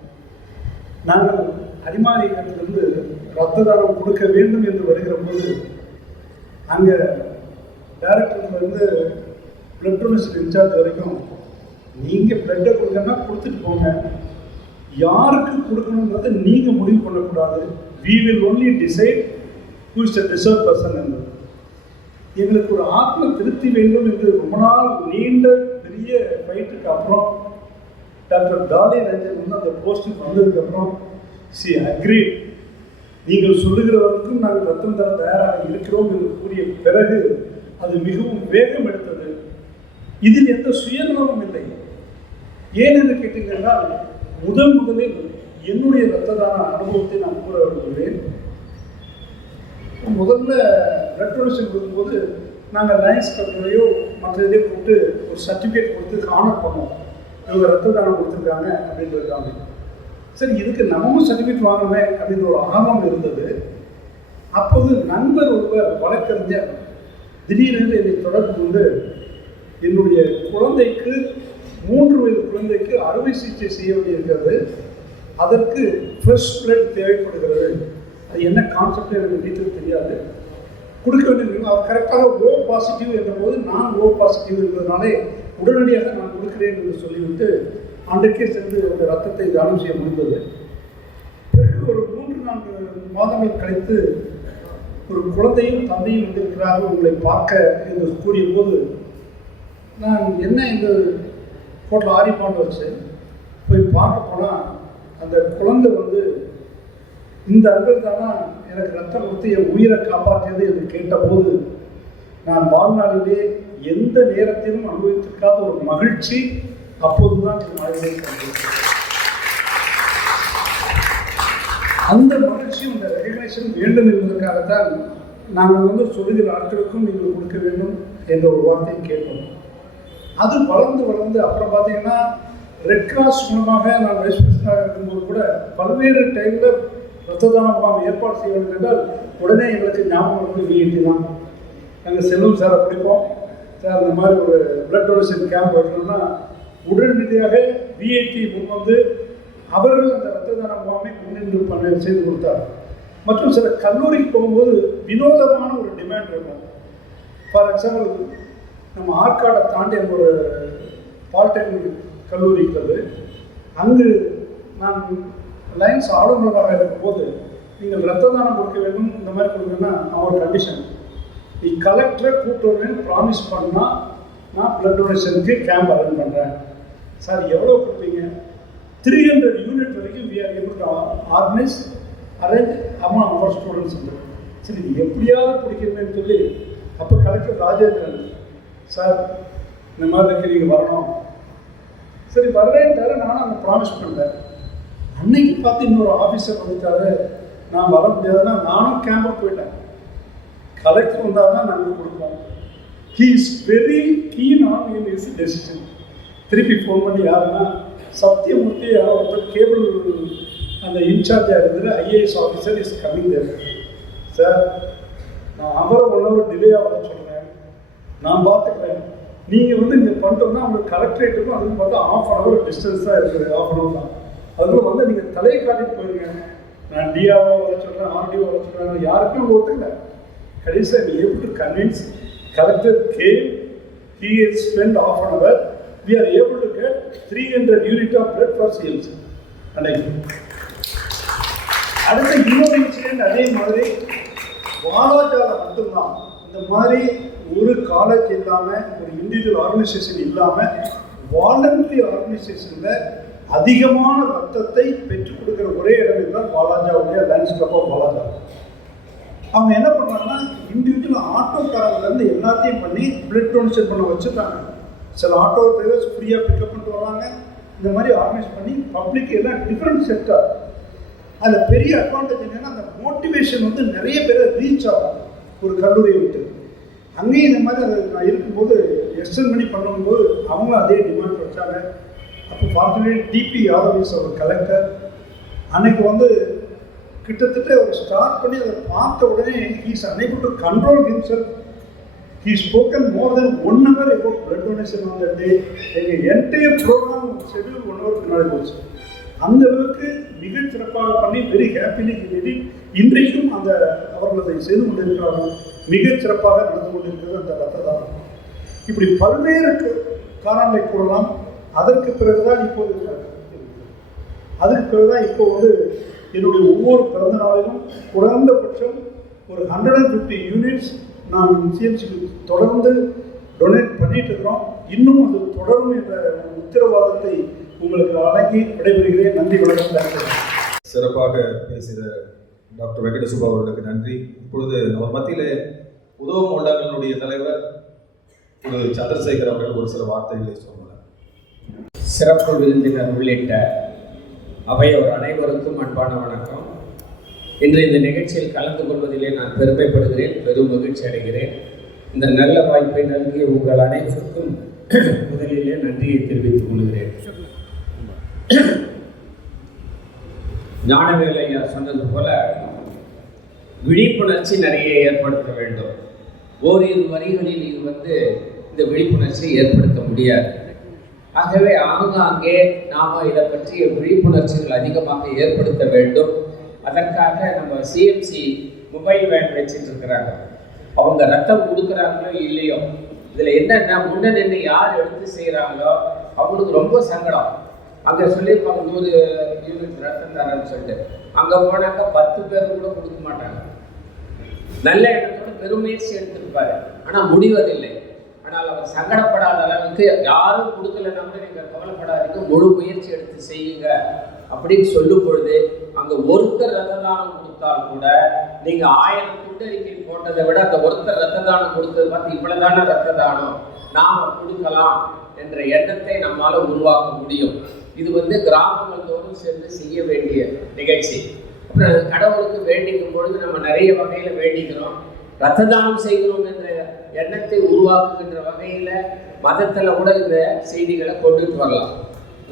நாங்கள் அடிமாளிகளிலிருந்து இரத்த தானம் கொடுக்க வேண்டும் என்று வருகிற போது அங்கே டைரக்டர்லேருந்து பிளட் டொனேஷன் இன்சார்ஜ் வரைக்கும் நீங்கள் பிளட்டை கொடுக்கணும்னா கொடுத்துட்டு போங்க, யாருக்கு கொடுக்கணுங்கிறத நீங்கள் முடிவு பண்ணக்கூடாது, we will only decide who is the deserved person என்பது. எங்களுக்கு ஒரு ஆத்ம திருப்தி வேண்டும் என்று ரொம்ப நாள் நீண்ட பெரிய ஃபைட்டுக்கு அப்புறம் டாக்டர் டாலி ரஞ்சன் வந்து அந்த போஸ்ட்டுக்கு வந்ததுக்கப்புறம் சி அக்ரி, நீங்கள் சொல்லுகிறவருக்கும் நாங்கள் ரத்தம் தர தயாராக இருக்கிறோம் என்று கூறிய பிறகு அது மிகவும் வேகம் எடுத்தது. இதில் எந்த சுயநலமும் இல்லை. ஏன் என்று கேட்டீங்கன்னா, முதலில் என்னுடைய இரத்த தான அனுபவத்தை நான் கூற விரும்புகிறேன். முதல்ல பிளட் டொனேஷன் கொடுக்கும்போது நாங்கள் லயன்ஸ் கிளப்லையோ மற்ற இதையோ கூப்பிட்டு ஒரு சர்டிஃபிகேட் கொடுத்து ஆனர் பண்ணோம், இவங்க ரத்த தானம் கொடுத்துருக்காங்க அப்படின்றதுக்காக. சரி, இதுக்கு நம்மளும் சர்டிஃபிகேட் வாங்கணுமே அப்படின்ற ஒரு ஆர்வம் இருந்தது. அப்போது நண்பர் ஒருவர் வழக்கறிஞர் திடீரென்று என்னை தொடர்பு கொண்டு, என்னுடைய குழந்தைக்கு 3 வயது குழந்தைக்கு அறுவை சிகிச்சை செய்ய வேண்டியிருக்கிறது, அதற்கு ஃப்ரெஷ் பிளட் தேவைப்படுகிறது, அது என்ன கான்செப்ட் எனக்கு டீட்டெயில் தெரியாது, கொடுக்க வேண்டிய அவர் கரெக்டாக ஓ பாசிட்டிவ் என்ற போது நான் ஓ பாசிட்டிவ் என்பதனாலே உடனடியாக நான் கொடுக்கிறேன் என்று சொல்லிவிட்டு அன்றைக்கே சென்று அந்த ரத்தத்தை தானம் செய்ய முடிந்தது. பிறகு ஒரு 3-4 மாதங்கள் கழித்து ஒரு குழந்தையும் தந்தையும் வந்திருக்கிறார்கள் உங்களை பார்க்க என்று கூறிய போது, நான் என்ன இந்த கோட்டில் ஆரிப்பாண்டு வச்சு போய் பார்க்க போனால் அந்த குழந்தை வந்து, இந்த அங்கிள் தானா எனக்கு ரத்தம் கொடுத்து என் உயிரை காப்பாற்றியது என்று கேட்டபோது நான் வாழ்நாளிலே எந்த நேரத்திலும் அனுபவித்திருக்காத ஒரு மகிழ்ச்சி அப்போதுதான் என் வாழ்விலே கண்டேன். அந்த மகிழ்ச்சியும் அந்த ரெகக்னேஷன் வேண்டும் என்பதற்காகத்தான் நாங்கள் வந்து சொல்லுகிற ஆட்களுக்கும் நீங்கள் கொடுக்க வேண்டும் என்ற ஒரு வார்த்தையை கேட்டோம். அது வளர்ந்து அப்புறம் பார்த்தீங்கன்னா ரெட் கிராஸ் மூலமாக நான் வைஸ் பிரசிடண்டாக இருக்கும்போது கூட பல்வேறு டைமில் ரத்த தான முகாம் ஏற்பாடு செய்ய வேண்டும் என்றால் உடனே எங்களுக்கு ஞாபகம் வந்து விஐடி தான். நாங்கள் செல்வம் சாரை பிடிப்போம், சார் இந்த மாதிரி ஒரு பிளட் டொனேஷன் கேம்ப் வைக்கணும்னா உடனடியாக விஐடி முன் வந்து அவர்கள் அந்த ரத்த தான முகாமை முன்னின்று செய்து கொடுத்தார். மற்றும் சில கல்லூரிக்கு போகும்போது வினோதமான ஒரு டிமாண்ட் இருக்கும். ஃபார் எக்ஸாம்பிள், நம்ம ஆற்காடை தாண்டி அங்கே ஒரு பாலிடெக்னிக் கல்லூரி இருக்கிறது. அங்கு நான் லைன்ஸ் ஆளுநராக இருக்கும்போது, நீங்கள் ரத்த தானம் கொடுக்க வேண்டும், இந்த மாதிரி கொடுக்கணும்னா நான் ஒரு கண்டிஷன், நீ கலெக்டரை கூப்பிட்டு வருவேன்னு ப்ராமிஸ் பண்ணால் நான் பிளட் டொனேஷனுக்கு கேம்ப் அரேஞ்ச் பண்ணுறேன். சார் எவ்வளோ கொடுப்பீங்க? 300 யூனிட் வரைக்கும் we are able to organise arrange amount for students. சரி, இது எப்படியாவது பிடிக்கணும்னு சொல்லி அப்போ கலெக்டர் ராஜேந்திரன் சார் இந்த மாதிரி இருக்கு, நீங்கள் வரணும். சரி வர்றேன்ட்டாரு. நானும் அங்கே ப்ராமிஸ் பண்ணேன். அன்னைக்கு பார்த்து இன்னொரு ஆஃபீஸர் வந்துட்டாரு, நான் வர முடியாதுன்னா நானும் கேம்புக்கு போயிட்டேன். கலெக்டர் வந்தால் தான் நாங்கள் கொடுப்போம். He is very keen on in is decision. திருப்பி ஃபோன் பண்ணி யாருன்னா சத்தியமூர்த்தி யாரோ ஒருத்தர் கேபிள் அந்த இன்சார்ஜாக இருக்கிற IAS officer is coming there. Sir நான் அவரை 1 hour டிலேயாக வர சொல்கிறேன், நான் பார்த்துக்கிறேன், நீங்கள் வந்து இங்கே பண்ணிட்டோம்னா உங்களுக்கு கலெக்டரேட்டுக்கும் அதுக்கு பார்த்தா 1/2 hour டிஸ்டன்ஸ் தான் இருக்குது, 1/2 hour தான். அதுக்குள்ள வந்து நீங்கள் தலையை காட்டிட்டு போயிருங்க. நான் டிஆவோ வர சொல்கிறேன், ஆர்டிஓ வர சொல்கிறேன், யாருக்கும் ஒத்துக்கல. கடைசியாக நீ able to convince collector game. He has spent 1/2 hour. We are able to get 300 unit of blood for CMC. அடுத்த இன்னொரு இன்சிடென்ட் அதே மாதிரி வாலாஜாவில் மட்டும்தான் இந்த மாதிரி ஒரு காலேஜ் இல்லாமல், ஒரு இண்டிவிஜுவல் ஆர்கனைசேஷன் இல்லாமல் வாலண்டரி ஆர்கனைசேஷனில் அதிகமான ரத்தத்தை பெற்றுக் கொடுக்குற ஒரே இடம் என்றால் வாலாஜாவுடைய லயன்ஸ் கிளப் ஆஃப் வாலாஜா. அவங்க என்ன பண்ணுறாங்கன்னா இண்டிவிஜுவல் ஆட்டோக்காரங்கலேருந்து எல்லாத்தையும் பண்ணி பிளட் டொனேஷன் பண்ண வச்சுருக்காங்க. சில ஆட்டோ டிரைவர்ஸ் ஃப்ரீயாக பிக்கப் பண்ணிட்டு வராங்க. இந்த மாதிரி ஆர்கனைஸ் பண்ணி பப்ளிக் எல்லாம் டிஃப்ரெண்ட் செக்டர். அதில் பெரிய அட்வான்டேஜ் என்னென்னா அந்த மோட்டிவேஷன் வந்து நிறைய பேரை ரீச் ஆகும். ஒரு கல்லூரியை விட்டு அங்கேயும் இந்த மாதிரி அதை நான் இருக்கும்போது எக்ஸ்டெண்ட் பண்ணி பண்ணும்போது அவங்களும் அதே டிமாண்ட் வச்சாங்க. அப்போ ஃபார்ச்சுனேட்லி டிபி யாதவ் அவர் கலெக்டர் அன்னைக்கு வந்து கிட்டத்தட்ட ஒரு ஸ்டார்ட் பண்ணி அதை பார்த்த உடனே he's unable to control himself. He spoken more than 1 hour about blood donation on that day. எங்கள் என்டையர் ப்ரோக்ராம் ஷெட்யூல் 1 hour முன்னாடி போச்சு. அந்த அளவுக்கு மிகச் சிறப்பாக பண்ணி வெரி ஹாப்பிலி எழுதி இன்றைக்கும் அந்த அவர்கள் அதை செய்து கொண்டிருக்கிறார்கள். மிகச் சிறப்பாக நடந்து கொண்டிருக்கிறது அந்த ரத்த தானம். இப்படி பல்வேறு காரணங்களை கூறலாம். அதற்கு பிறகுதான் இப்போ வந்து என்னுடைய ஒவ்வொரு பிறந்த நாளிலும் குறைந்தபட்சம் ஒரு 150 யூனிட்ஸ் நான் சிஎம்சிக்கு தொடர்ந்து டொனேட் பண்ணிட்டு இருக்கிறோம். இன்னும் அது தொடரும் என்ற உத்தரவாதத்தை உங்களுக்கு வழங்கி விடைபெறுகிறேன். நன்றி, வணக்கம். சிறப்பாக பேசிய டாக்டர் வெங்கட சுப்பு அவர்களுக்கு நன்றி. இப்பொழுது நம்ம மத்தியிலே உதவும் உள்ளங்களுடைய தலைவர் திரு சந்திரசேகர் அவர்கள் ஒரு சில வார்த்தைகளை சொல்லலாம். சிறப்பு விருந்தினர் உள்ளிட்ட அவையோர் அனைவருக்கும் அன்பான வணக்கம். இன்று இந்த நிகழ்ச்சியில் கலந்து கொள்வதிலே நான் பெருமைப்படுகிறேன், பெரும் மகிழ்ச்சி அடைகிறேன். இந்த நல்ல வாய்ப்பை நல்கிய உங்கள் அனைவருக்கும் முதலிலே நன்றியை தெரிவித்துக் கொள்கிறேன். ஞானவேல் ஐயா சொன்னது போல விழிப்புணர்ச்சி நிறைய ஏற்படுத்த வேண்டும். ஓரிரு வரிகளில் இது இந்த விழிப்புணர்ச்சியை ஏற்படுத்த முடியாது. ஆகவே ஆங்காங்கே நாம் இதை பற்றிய விழிப்புணர்ச்சிகள் அதிகமாக ஏற்படுத்த வேண்டும். அதற்காக நம்ம சிஎம்சி மொபைல் வேன் வச்சுட்டு இருக்கிறாங்க. அவங்க ரத்தம் கொடுக்குறாங்களோ இல்லையோ, இதில் என்னென்னா முன்ன நின்று யார் எடுத்து செய்கிறாங்களோ அவங்களுக்கு ரொம்ப சங்கடம். அங்கே சொல்லியிருப்பாங்க 100 யூனிட் ரத்தம் தரேன்னு சொல்லிட்டு, அங்கே போனாக்கா 10 பேர் கூட கொடுக்க மாட்டாங்க. நல்ல எண்ணத்தோட பெருமுயற்சி எடுத்திருப்பாரு, ஆனால் முடிவதில்லை. ஆனால் அவர் சங்கடப்படாத அளவுக்கு யாரும் கொடுக்கலன்னா கூட நீங்கள் கவலைப்படாதீங்க, முழு முயற்சி எடுத்து செய்யுங்க அப்படின்னு சொல்லும் பொழுது அங்கே ஒருத்தர் ரத்த தானம் கொடுத்தால் கூட நீங்கள் 1000 துண்டறிக்கை போட்டதை விட அந்த ஒருத்தர் ரத்த தானம் கொடுத்தது பார்த்து இவ்வளவுதான ரத்த தானம் நாம் கொடுக்கலாம் என்ற எண்ணத்தை நம்மால் உருவாக்க முடியும். இது கிராமங்கள் தோறும் சென்று செய்ய வேண்டிய நிகழ்ச்சி. அப்புறம் கடவுளுக்கு வேண்டிக்கும் பொழுது நம்ம நிறைய வகையில் வேண்டிக்கிறோம். ரத்த தானம் செய்கிறோம் என்ற எண்ணத்தை உருவாக்குகின்ற வகையில் மதத்தில் கூட இந்த செய்திகளை கொண்டுட்டு வரலாம்.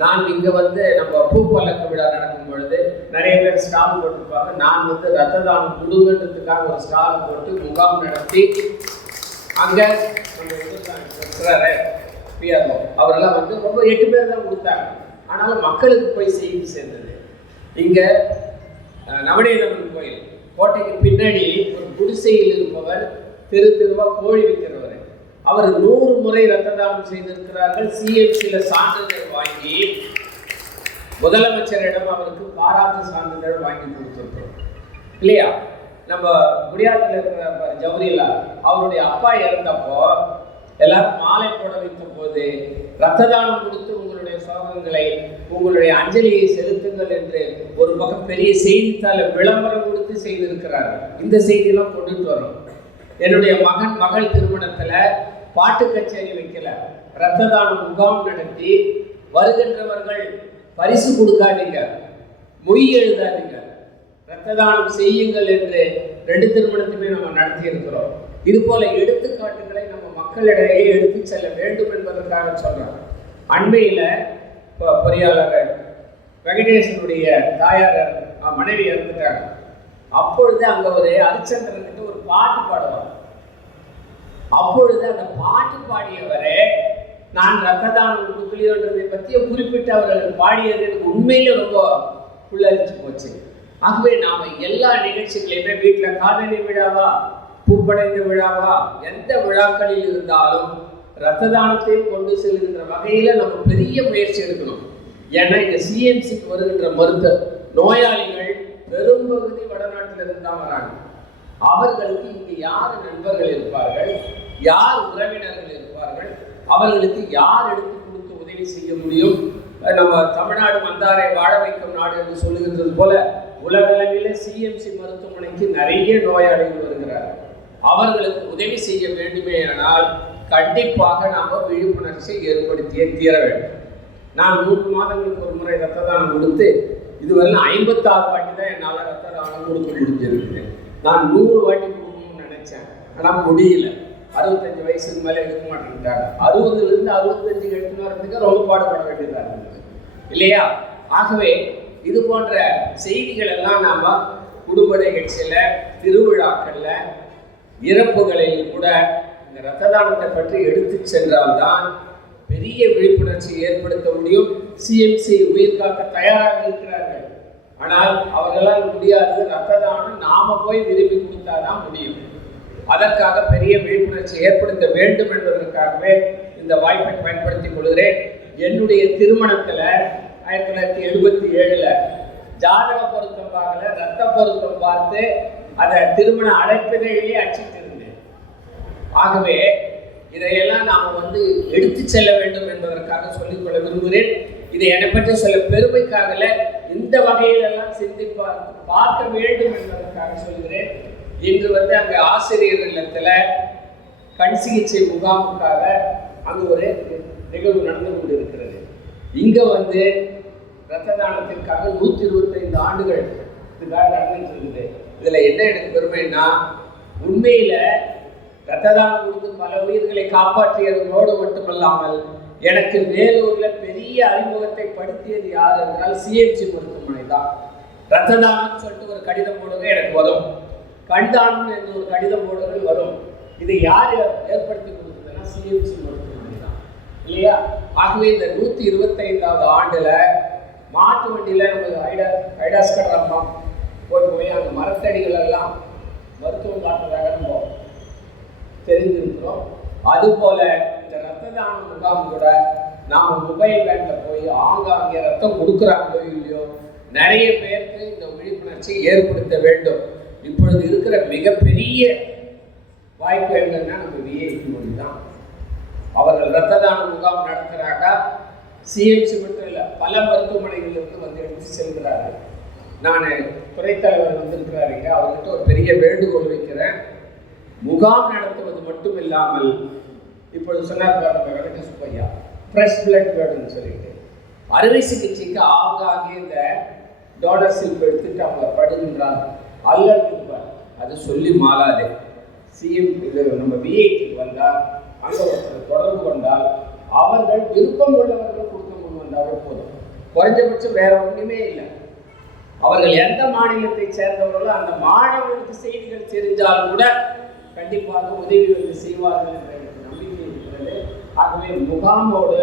நான் இங்கே நம்ம பூப்பல்லக்கு விழா நடக்கும் பொழுது நிறைய பேர் ஸ்டால் போட்டிருப்பாங்க. நான் ரத்த தானம் கொடுங்கன்றதுக்காக ஒரு ஸ்டால் போட்டு முகாம் நடத்தி அங்கே நம்ம பிஆர்ஓ அவரெல்லாம் ரொம்ப 8 பேர் தான் கொடுத்தாங்க. ஆனாலும் மக்களுக்கு போய் செய்தி சேர்ந்தது. இங்கே நவநீதமன் கோயில் கோட்டைக்கு பின்னாடி ஒரு குடிசையில் இருப்பவர் தெருவாக கோழி விற்கிறவர். அவர் 100 முறை ரத்த தானம் செய்திருக்கிறார்கள். சிஎம்சியில் சான்றிதழ் வாங்கி முதலமைச்சரிடம் அவருக்கு பாராட்டு சான்றிதழ் வாங்கி கொடுத்துருக்கோம் இல்லையா? நம்ம குடியாத்தில் இருக்கிற ஜவஹர்லால் அவருடைய அப்பா இறந்தப்போ எல்லாரும் மாலை போட வைத்த போது ரத்த தானம் கொடுத்து உங்களுடைய சோகங்களை உங்களுடைய அஞ்சலியை செலுத்துங்கள் என்று ஒரு பக்கம் பெரிய செய்தித்தாள விளம்பரம் கொடுத்து செய்திருக்கிறார்கள். இந்த செய்தியெல்லாம் கொண்டுட்டு வரோம். என்னுடைய மகள் திருமணத்துல பாட்டு கச்சேரி வைக்கல, ரத்த தான முகாம் நடத்தி வருகின்றவர்கள் பரிசு கொடுக்காதீங்க, மொய் எழுதாதீங்க, ரத்த தானம் செய்யுங்கள் என்று 2 திருமணத்துமே நம்ம நடத்தி இருக்கிறோம். இது போல எடுத்துக்காட்டுகளை நம்ம மக்களிடையே எடுத்து செல்ல வேண்டும் என்பதற்காக சொல்றோம். அண்மையில பொறியாளர் வெங்கடேசனுடைய தாயார் மனைவி இறந்துட்டாங்க. அப்பொழுது அங்க ஒரு ஹரிச்சந்திரனுக்கு ஒரு பாட்டு பாடுவார். அப்பொழுது அந்த பாட்டு பாடியவரே நான் ரத்த தானம் கொடுக்கலையோன்றதை பற்றிய குறிப்பிட்டு அவர்கள் பாடியது எனக்கு உண்மையில ரொம்ப புள்ளரிச்சு போச்சு. ஆகவே நாம எல்லா நிகழ்ச்சிகளையுமே வீட்டில் காதணி விழாவா, பூப்படைந்த விழாவா, எந்த விழாக்களில் இருந்தாலும் ரத்த தானத்தையும் கொண்டு செல்கின்ற வகையில நம்ம பெரிய முயற்சி எடுக்கணும். ஏன்னா இந்த சிஎம்சிக்கு வருகின்ற நோயாளிகள் பெரும்பகுதி வடநாட்டில் இருந்தால் வராங்க. அவர்களுக்கு இங்கு யார் நண்பர்கள் இருப்பார்கள், யார் உறவினர்கள் இருப்பார்கள், அவர்களுக்கு யார் எடுத்து கொடுத்து உதவி உதவி செய்ய முடியும். நம்ம தமிழ்நாடு வந்தாரை வாழ வைக்கும் நாடு என்று சொல்லுகின்றது போல உலகளவில் சிஎம்சி மருத்துவமனைக்கு நிறைய நோயாளிகள் வருகிறார்கள். அவர்களுக்கு உதவி செய்ய வேண்டுமேயானால் கண்டிப்பாக நாம் விழிப்புணர்ச்சியை ஏற்படுத்தியே தீர வேண்டும். நான் 3 மாதங்களுக்கு ஒரு முறை ரத்த தானம் கொடுத்து இதுவரை 56 வாட்டி தான் என்னால் ரத்த தானம் கொடுக்க முடிஞ்சிருக்கு. நான் 100 வாட்டி கொடுக்கணும்னு நினைச்சேன், ஆனால் முடியல. 65 வயசுக்கு மேலே எடுக்க மாட்டேங்கிட்டாங்க. 60லேருந்து 65 எடுத்துன்னு வரதுக்கு ரொம்ப பாடுபட வேண்டியதாக இருந்தது இல்லையா? ஆகவே இது போன்ற செய்திகள் எல்லாம் நாம் குடும்ப நிகழ்ச்சியில், திருவிழாக்களில், இறப்புகளில் கூட இந்த இரத்த தானத்தை பற்றி எடுத்து சென்றால்தான் பெரிய விழிப்புணர்ச்சி ஏற்படுத்த முடியும். சிஎம்சி உயிர் காக்க தயாராக இருக்கிறார்கள், ஆனால் அவர்களால் முடியாது. இரத்த தானம் நாம போய் விரும்பி கொடுத்தாதான் முடியும். அதற்காக பெரிய விழிப்புணர்ச்சி ஏற்படுத்த வேண்டும் என்பதற்காகவே இந்த வாய்ப்பை பயன்படுத்திக் கொள்கிறேன். என்னுடைய திருமணத்தில் 1977 ஜாதக பொருத்தம் பார்க்கல, ரத்த பொருத்தம் பார்த்து அதை திருமண அழைப்பிதழிலே அச்சிட்டு இருந்தேன். ஆகவே இதையெல்லாம் நாம் எடுத்து செல்ல வேண்டும் என்பதற்காக சொல்லிக்கொள்ள விரும்புகிறேன். இதை என்னை பற்றி சொல்ல பெருமைக்காகல, இந்த வகையிலெல்லாம் பார்க்க வேண்டும் என்பதற்காக சொல்கிறேன். இன்று அங்கே ஆசிரியர் இல்லத்தில் கண் சிகிச்சை முகாமுக்காக அங்கு ஒரு நிகழ்வு நடந்து கொண்டிருக்கிறது. இங்கே இரத்த தானத்திற்காக 125 ஆண்டுகள் இதுக்காக நடந்துட்டு இருக்குது. இதில் என்ன எனக்கு பெருமைன்னா, உண்மையில் இரத்த தானம் கொடுத்து பல உயிர்களை காப்பாற்றியதோடு மட்டுமல்லாமல் எனக்கு வேலூரில் பெரிய அறிமுகத்தை படுத்தியது யார் என்றால் சிஎம்சி மருத்துவமனை தான். இரத்த தானம் சொல்லிட்டு ஒரு கடிதம் போடுங்க எனக்கு வரும், கண்தானம் என்று ஒரு கடிதம் போடுறது வரும். இதை யார் ஏற்படுத்தி கொடுத்ததுன்னா சிஎம்சி மருத்துவமனை தான் இல்லையா? ஆகவே இந்த 125வது ஆண்டில் மாட்டு வண்டியில் நம்ம ஐடாஸ்கர் அம்மா போய் அந்த மரத்தடிகள் எல்லாம் மருத்துவம் காட்டுறதாக நம்ம தெரிஞ்சிருக்கிறோம். அதுபோல இந்த இரத்த தான முகாம் கூட நாம் மொபைல் வேனில் போய் ஆங்காங்கே ரத்தம் கொடுக்குறாங்களோ இல்லையோ நிறைய பேருக்கு இந்த விழிப்புணர்ச்சியை ஏற்படுத்த வேண்டும். இப்பொழுது இருக்கிற மிகப்பெரிய வாய்ப்பு என்னன்னா நம்ம விஐபி மொழி தான். அவர்கள் இரத்த தான முகாம் நடத்துகிறாங்க. சிஎம்சி மட்டும் இல்லை, பல மருத்துவமனைகளிலிருந்து எடுத்து செல்கிறார்கள். நான் துறைத்தலைவர் வந்திருக்கிறாருங்க, அவர்கிட்ட ஒரு பெரிய வேண்டுகோள் வைக்கிறேன். முகாம் நடத்துவது மட்டும் இல்லாமல் இப்பொழுது சொன்னார் வெங்கட சுப்பையா ஃப்ரெஷ் பிளட் வேணும்னு சொல்லிட்டு அறுவை சிகிச்சைக்கு ஆங்காங்கே இந்த டோனர் சில்ப் எடுத்துட்டு அவங்க படுகின்றாங்க. அல்ல அது சொல்லி மாறாதே. சிஎம் இது நம்ம விஐடி வந்தால் அங்கே ஒருத்தர் தொடர்பு கொண்டால் அவர்கள் விருப்பம் உள்ளவர்கள் கொடுக்க முன் வந்தாலும் போதும். குறைஞ்சபட்சம் வேற ஒன்றுமே இல்லை. அவர்கள் எந்த மாநிலத்தை சேர்ந்தவர்களோ அந்த மாணவர்களுக்கு செய்திகள் தெரிஞ்சாலும் கூட கண்டிப்பாக உதவி செய்வார்கள் என்ற நம்பிக்கை இருக்கிறது. ஆகவே முகாமோடு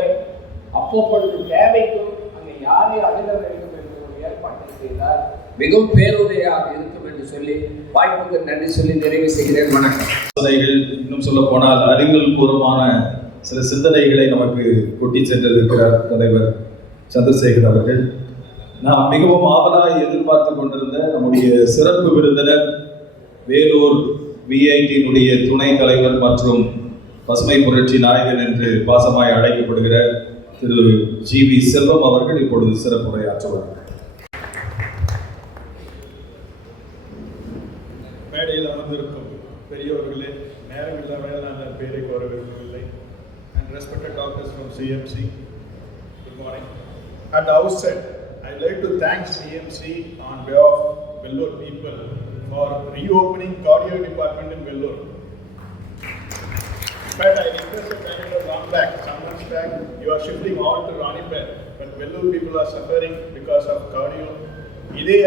அப்பப்பொழுது தேவைக்கும் அங்கே யாரை அணுக வேண்டும் என்ற ஒரு ஏற்பாட்டை செய்தால் மிகவும் பேருதவியாக இருக்கும் என்று சொல்லி வாய்ப்புக்கு நன்றி சொல்லி நிறைவு செய்கிறேன். வணக்கம். இன்னும் சொல்ல போனால் அறிவியல் பூர்வமான சில சிந்தனைகளை நமக்கு கொட்டி சென்றிருக்கிறார் தலைவர் சந்திரசேகர் அவர்கள். நாம் மிகவும் ஆவலாக எதிர்பார்த்து கொண்டிருந்த நம்முடைய சிறப்பு விருந்தினர் வேலூர் விஐடியினுடைய துணை தலைவர் மற்றும் பசுமை புரட்சி நாயகன் என்று பாசமாய் அழைக்கப்படுகிற திரு ஜிவி செல்வம் அவர்கள் இப்பொழுது சிறப்புரையாற்றுவார். மேடையில் அமர்ந்திருக்கும் பெரியவர்களே, நேரம் இல்லாமல் நான் அந்த பேரை கோர விரும்பவில்லை. And respected doctors from CMC, good morning. At the outset, I'd like to thank CMC on behalf of Vellore people for reopening cardio department in Vellore. But I requested Bengal long back, some months back, you are shifting all to Ranipet, but Vellore people are suffering because of cardio. இதே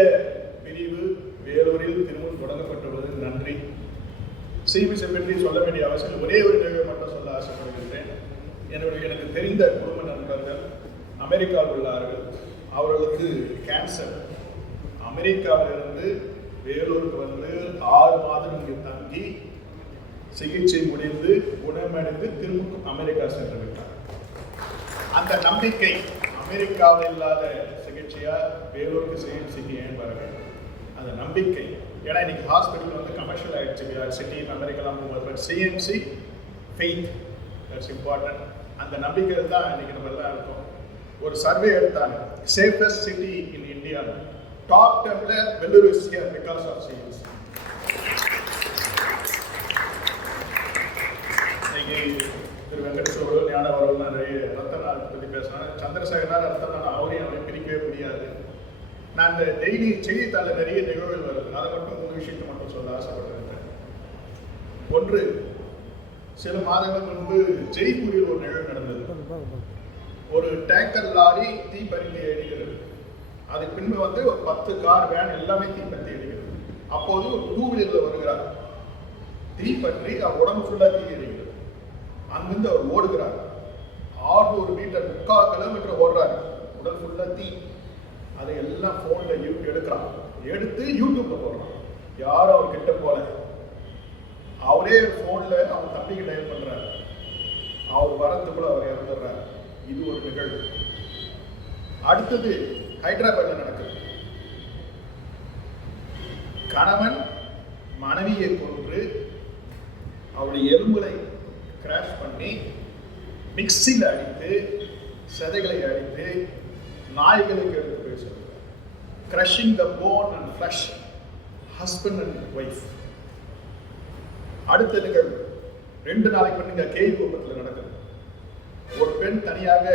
பிரிவு வேலூரில் திரும்பவும் தொடங்கப்பட்டுள்ளது. நன்றி. CBC பற்றி சொல்ல வேண்டிய அவசியம் ஒரே ஒரு நிகழ்வை மட்டும் சொல்ல ஆசைப்படுகின்றேன். எனக்கு தெரிந்த குடும்ப நண்பர்கள் அமெரிக்காவில் உள்ளார்கள். அவர்களுக்கு கேன்சர். அமெரிக்காவிலிருந்து வேலூருக்கு வந்து 6 மாதம் இங்கு தங்கி சிகிச்சை முடிந்து குணமடைந்து திரும்ப அமெரிக்கா சென்று விட்டார். அந்த நம்பிக்கை அமெரிக்காவில் இல்லாத சிகிச்சையா வேலூருக்கு சிகிச்சைக்கு ஏன் வர வேண்டும்? அந்த நம்பிக்கை, ஏன்னா இன்னைக்கு ஹாஸ்பிட்டல் வந்து கமர்ஷியல் ஆயிடுச்சு. சிட்டி அமெரிக்காலாம் போகும்போது, but CMC faith, that's important. அந்த நம்பிக்கையில் தான் இன்னைக்கு நம்ம எல்லாம் இருக்கோம். ஒரு சர்வே எடுத்தாங்க, safest city in India, top 10ல Vellore is here because of CMC. இன்னைக்கு திரு வெங்கடேஸ்வரர் ஞானவர்கள் நிறைய ரத்த நாள் பற்றி பேசினாங்க. சந்திரசேகரனார் ரத்த நாள் அவரையும் பிரிக்கவே முடியாது. நான் இந்த டெய்லி செய்தித்தாளில் நிறைய நிகழ்வுகள் வருது, அதை மட்டும் 3 விஷயத்தை மட்டும் சொல்ல ஆசைப்பட்டிருக்கேன். ஒன்று, சில மாதங்கள் முன்பு ஜெய்ப்பூரில் ஒரு நிகழ்வு நடந்தது. ஒரு டேங்கர் லாரி தீப்பறித்து எரிகிறது. அதுக்கு பின்பு வந்து ஒரு 10 கார், வேன் எல்லாமே தீப்பற்றி எரிகிறது. அப்போது ஒரு 2 வீலரில் வருகிறார். தீப்பற்றி அவர் உடம்பு ஃபுல்லாக தீ எரிகிறது. அங்கிருந்து அவர் ஓடுகிறார். 600 மீட்டர், 3/4 கிலோமீட்டர் ஓடுறாரு. உடல் ஃபுல்லாக தீ. அதை எல்லாம் ஃபோனில் எடுக்கிறான். எடுத்து யூடியூப்ல போடுறான். யாரும் அவர் கிட்ட போல. அவரே ஃபோனில் அவங்க தம்பிக்கு டயல் பண்றாரு. அவர் வரத்துக்குள்ள அவர் இறந்துடுறாரு. இது ஒரு நிகழ்வு. அடுத்தது ஹைதராபாத்ல நடக்குது. கணவன் மனைவியை கொன்று அவருடைய எலும்புகளை கிராஷ் பண்ணி மிக்சியில் அடித்து சதைகளை அடித்து நாய்களுக்கு எடுத்து பேசுறது. Crushing the phone and flush, husband and wife. அடுத்த நிகழ்வு 2 நாளைக்கு முன்னாடி கேள்விப்பத்தில் நடக்குது. ஒரு பெண் தனியாக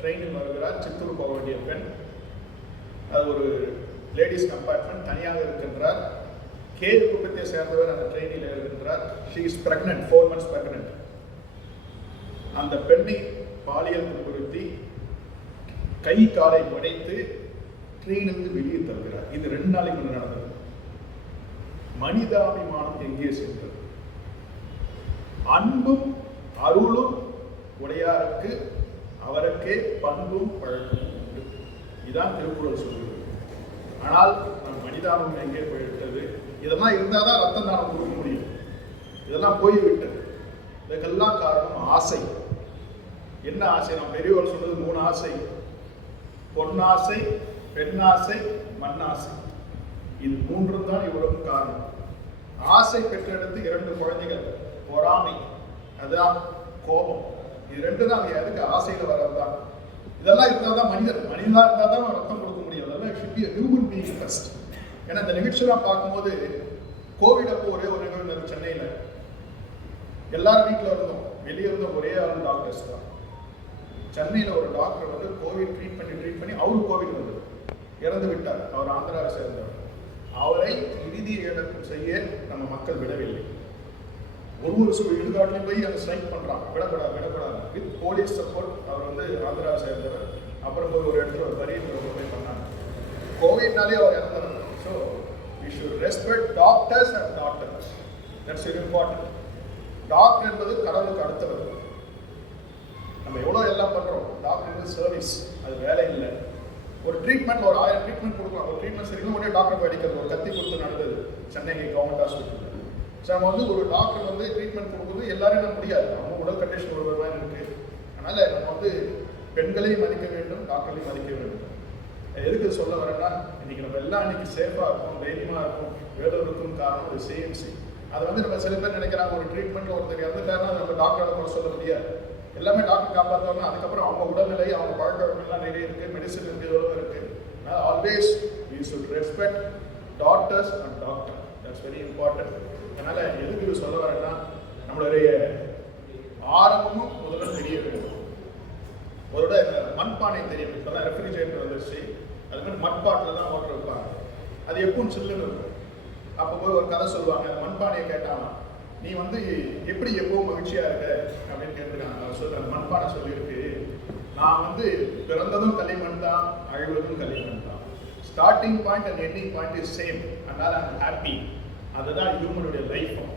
ட்ரெயினில் வருகிறார். சித்தூர் போக வேண்டிய பெண். அது ஒரு லேடிஸ் கம்பார்ட்மெண்ட். தனியாக இருக்கின்றார். கேள்விப்பத்தை சேர்ந்தவர் அந்த ட்ரெயினில் இருக்கின்றார். She is pregnant, 4 months pregnant. அந்த பெண்ணை பாலியல் துன்புறுத்தி கை காலை உடைத்து ட்ரெயினிலிருந்து வெளியே தருகிறார். இது 2 நாளைக்கு முன்னாடி நடந்தது. மனிதாபிமானம் எங்கே சென்றது? அன்பும் அருளும் உடையாருக்கு அவருக்கே பண்பும் பழக்கமும் உண்டு. இதுதான் திருக்குறள் சொல்லுது. ஆனால் நம் மனிதாபிமானம் எங்கே போய்விட்டது? இதெல்லாம் இருந்தால் தான் ரத்த தானம் கொடுக்க முடியும். இதெல்லாம் போய்விட்டது. இதுக்கெல்லாம் காரணம் ஆசை. என்ன ஆசை? நம்ம பெரியவர் சொன்னது 3 ஆசை: பொன்னாசை, பெண்ணாசை, மண்ணாசை. இது 3 தான் இவ்வளவு காரணம். ஆசை பெற்றெடுத்து 2 குழந்தைகள். பொறாமை, அதுதான் கோபம். இது 2 தான். எதுக்கு? ஆசையில வர்றதுதான். இதெல்லாம் இருந்தால் தான் மனிதனா இருந்தால் தான் ரத்தம் கொடுக்க முடியும். அதெல்லாம் should be human being first. ஏன்னா இந்த நிகழ்ச்சியெல்லாம் பார்க்கும்போது கோவிட் அப்போ ஒரே ஒரு நிகழ்வு நடந்தது சென்னையில். எல்லாரும் வீட்டில் இருந்தோம். வெளியே இருந்த ஒரே ஆள் டாக்டர்ஸ் தான். சென்னையில் ஒரு டாக்டர் வந்து கோவிட் ட்ரீட் பண்ணி அவருக்கு கோவிட் வந்தது, இறந்து விட்டார். அவர் ஆந்திராவை சேர்ந்தவர். அவரை இறுதி இழப்பு செய்ய நம்ம மக்கள் விடவில்லை. ஒரு இடுகாட்டிலையும் போய் அங்கே ஸ்ட்ரைக் பண்ணுறான். விடக்கூடாது. With police support. அவர் வந்து ஆந்திராவை சேர்ந்தவர். அப்புறம் போய் ஒரு இடத்துல ஒரு பரியன்ற போய் பண்ணாங்க. கோவிட்னாலே அவர் இறந்துறாங்க. So we should respect doctors and doctors. That's very important. Doctor என்பது கடவுளுக்கு அடுத்தவர். நம்ம எவ்வளோ எல்லாம் பண்ணுறோம். டாக்டர் சர்வீஸ், அது வேலை இல்லை. ஒரு ட்ரீட்மெண்ட், ஒரு 1000 ட்ரீட்மெண்ட் கொடுக்கலாம். ஒரு ட்ரீட்மெண்ட் சரியில்லை, உடனே டாக்டர் போய் அடிக்கிறது. ஒரு கத்தி கொடுத்து நடந்தது சென்னை கவர்மெண்ட் ஹாஸ்பிட்டல். ஸோ நம்ம வந்து ஒரு டாக்டர் வந்து ட்ரீட்மெண்ட் கொடுக்குறது எல்லாரும் நம்ம முடியாது. அவங்க உடல் கண்டிஷன் ஒரு மாதிரி இருக்குது. அதனால் நம்ம வந்து பெண்களையும் மதிக்க வேண்டும், டாக்டரையும் மதிக்க வேண்டும். எதுக்கு சொல்ல வரேன்னா, இன்னைக்கு நம்ம எல்லாம் இன்னைக்கு சேஃபாக இருக்கும், தைரியமாக இருக்கும். வேலூருக்கும் காரணம் ஒரு சிஎம்சி. அதை வந்து நம்ம சில பேர் நினைக்கிறாங்க, ஒரு ட்ரீட்மெண்ட் ஒருத்தர் இறந்துட்டாருன்னா நம்ம டாக்டரை கூட சொல்ல முடியாது. எல்லாமே டாக்டர் காப்பாற்றுவாங்க. அதுக்கப்புறம் அவங்க உடல்நிலை, அவங்க பழக்க வழக்கங்கள்லாம் நிறைய இருக்குது. மெடிசன் இருக்குது, எவ்வளோ இருக்குது. அதனால் always we should respect doctors and doctor. That's very important. அதனால் எதுக்கு இது சொல்ல வரேன்னா, நம்மளுடைய ஆரம்பமும் முதல்ல தெரிய வேண்டும். அதோட மண்பானை தெரியும். இப்போ தான் ரெஃப்ரிஜரேட்டர் வந்துருச்சு. அது மாதிரி மண்பாட்டில் தான் வாட்டர் வைப்பாங்க. அது எப்பவும் சில்லுன்னு இருக்கும். அப்போ போய் ஒரு கதை சொல்லுவாங்க. மண்பானையை கேட்டாங்க, நீ வந்து எப்படி எப்பவும் மகிழ்ச்சியாக இருக்க அப்படின்னு கேட்டுருக்காங்க. அவர் சொல்கிறாங்க, மண்பானை சொல்லியிருக்கு, நான் வந்து பிறந்ததும் களிமண் தான், அழுவதும் களிமண் தான். Starting point and ending point is same. அதனால் ஐம் ஹாப்பி. அதுதான் ஹியூமனுடைய லைஃபும்.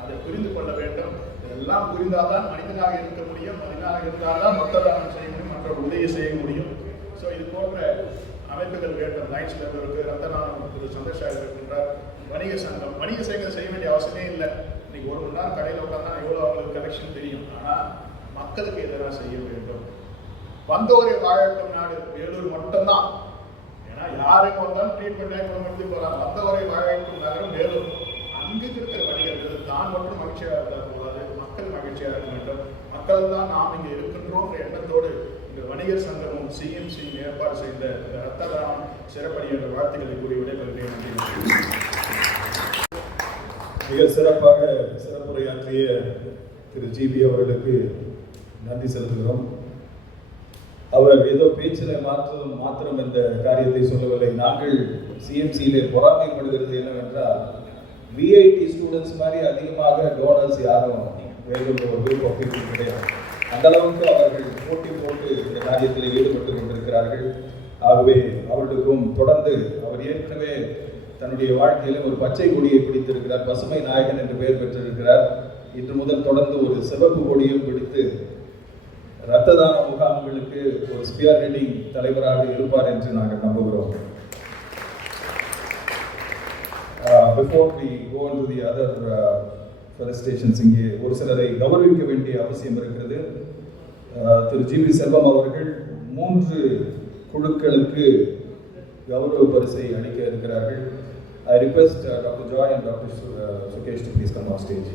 அதை புரிந்து கொள்ள வேண்டும். இதெல்லாம் புரிந்தால்தான் மனிதனாக இருக்க முடியும். மனிதனாக இருந்தால் தான் மொத்த தானம் செய்ய முடியும், மற்ற உதவி செய்ய முடியும். ஸோ இது போன்ற அமைப்புகள் வேண்டும். லைன்ஸ் கிளப்பிற்கு, ரத்த தானம் திரு சந்திரசேகர் இருக்கின்றார். வணிக சங்கம் செய்ய வேண்டிய அவசியமே இல்லை. இன்னைக்கு 1 மணி நேரம் கடையில் உட்காந்தா எவ்வளோ அவங்களுக்கு கலெக்ஷன் தெரியும். ஆனால் மக்களுக்கு இதெல்லாம் செய்ய வேண்டும். வந்தோரை வாழட்டும் நாடு வேலூர் மட்டும்தான். ஏன்னா யாருக்கு வந்தாலும் ட்ரீட்மெண்ட் குணப்படுத்தி போகலாம். வந்தவரை வாழட்டும் நகரம் வேலூர். அங்கு இருக்கிற வணிகர்கள் தான் மட்டும் மகிழ்ச்சியாக இருந்தால் போகாது. மக்கள் மகிழ்ச்சியாக இருக்க வேண்டும். மக்கள் தான் நாம் இங்கே இருக்கின்றோம் எண்ணத்தோடு இந்த வணிகர் சங்கமும் சிஎம்சி ஏற்பாடு செய்த இந்த ரத்த தானம் சிறப்படைய வாழ்த்துக்களை கூறி விடைபெறுகிறேன். மிக சிறப்பாக சிறப்புரையாற்றிய திரு ஜிபி அவர்களுக்கு நன்றி செலுத்துகிறோம். அவர் ஏதோ பேச்சில் மாத்திரம் இந்த காரியத்தை சொல்லவில்லை. நாங்கள் சிஎம்சியிலே பொறாமைப்படுகிறது என்னவென்றால் விஐடி ஸ்டூடெண்ட்ஸ் மாதிரி அதிகமாக டோனர்ஸ் யாரும் வேலூர் ஒரு குரூப் ஆஃப் பீப்புள் கிடையாது. அந்த அளவுக்கு அவர்கள் போட்டி போட்டு இந்த காரியத்தில் ஈடுபட்டு கொண்டிருக்கிறார்கள். ஆகவே அவர்களுக்கும் தொடர்ந்து அவர் ஏற்கனவே தன்னுடைய வாழ்க்கையில ஒரு பச்சை கொடியை பிடித்திருக்கிறார், பசுமை நாயகன் என்று பெயர் பெற்றிருக்கிறார். இன்று முதல் தொடர்ந்து ஒரு சிவப்பு கொடியும் பிடித்து இரத்த தான முகாம்களுக்கு ஒரு ஸ்பியர் ஹெட்டிங் தலைவராக இருப்பார் என்று நாங்கள் நம்புகிறோம். Before we go into the other felicitations, இங்கே ஒரு சிலரை கௌரவிக்க வேண்டிய அவசியம் இருக்கிறது. திரு ஜிபி செல்வம் அவர்கள் 3 குழுக்களுக்கு கௌரவ பரிசை அளிக்க இருக்கிறார்கள். I request Dr. Joy and Dr. Sukesh to please come on stage.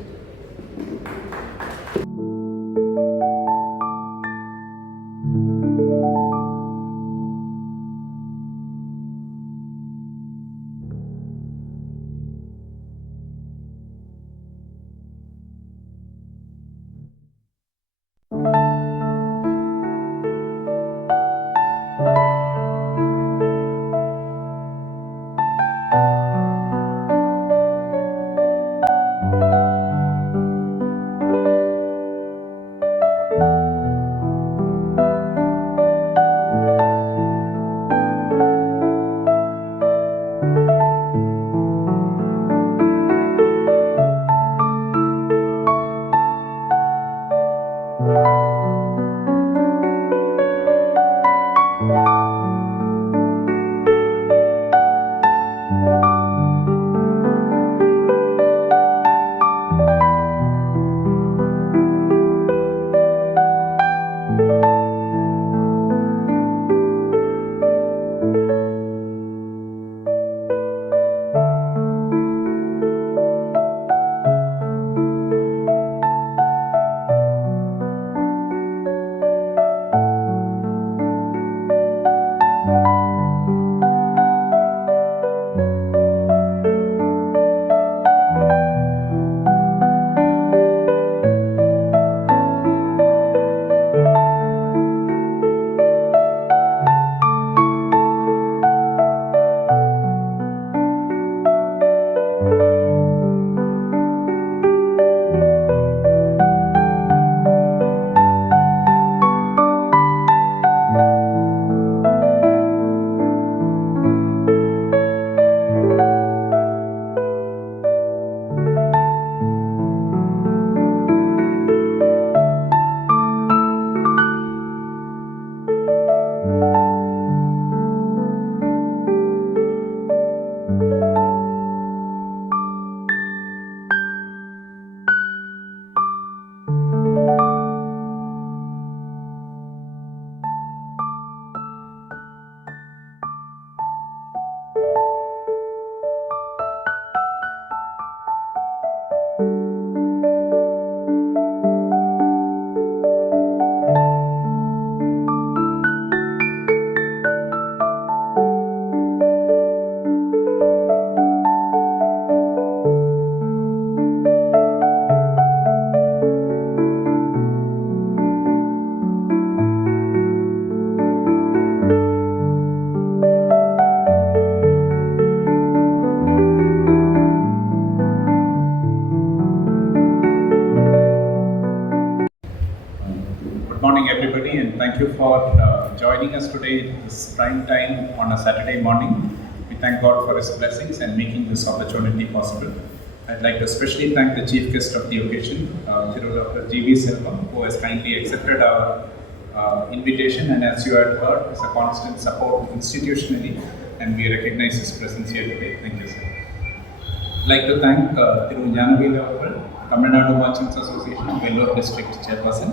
Thank you for joining us today this prime time on a Saturday morning. We thank God for His blessings and making this opportunity possible. I'd like to especially thank the chief guest of the occasion, Dr. G.V. Selvam, who has kindly accepted our invitation, and as you had heard, is a constant support institutionally, and we recognize his presence here today. Thank you, sir. I'd like to thank Thiru Jnanavela, Tamil Nadu Merchants Association, Vellore District Chairperson,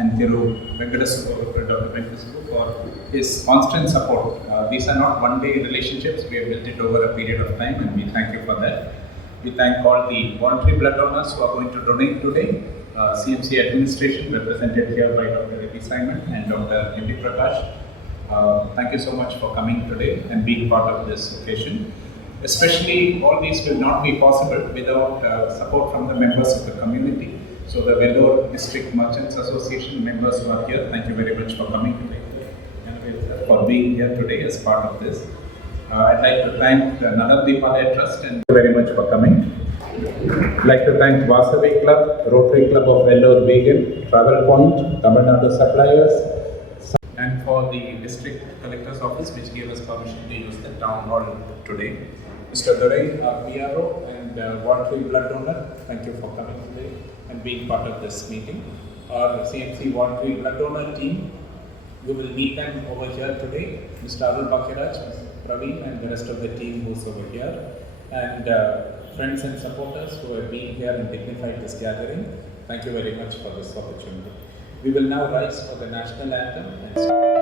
and Thiru Venkadasubu, Dr. Venkadasubu, for his constant support. These are not one-day relationships. We have built it over a period of time, and we thank you for that. We thank all the voluntary blood donors who are going to donate today, CMC administration represented here by Dr. Ravi Simon and Dr. M.D. Prakash. Thank you so much for coming today and being part of this occasion. Especially all these will not be possible without support from the members of the community. So the Vellore District Merchants Association members who are here, thank you very much for coming today and for being here today as part of this. I'd like to thank the Nadadipalaya Trust and thank you very much for coming. I'd like to thank Vasavi Club, Rotary Club of Vellore Vegan, Travel Point, Tamil Nadu Suppliers, and for the District Collector's Office which gave us permission to use the town hall today. Mr. Durai, our PRO and voluntary blood donor, thank you for coming today and being part of this meeting. Our CMC voluntary blood donor team, we will meet them over here today. Mr. Arul Bakiraj, Mr. Praveen and the rest of the team who's over here. And friends and supporters who have been here and dignified this gathering, thank you very much for this opportunity. We will now rise for the national anthem.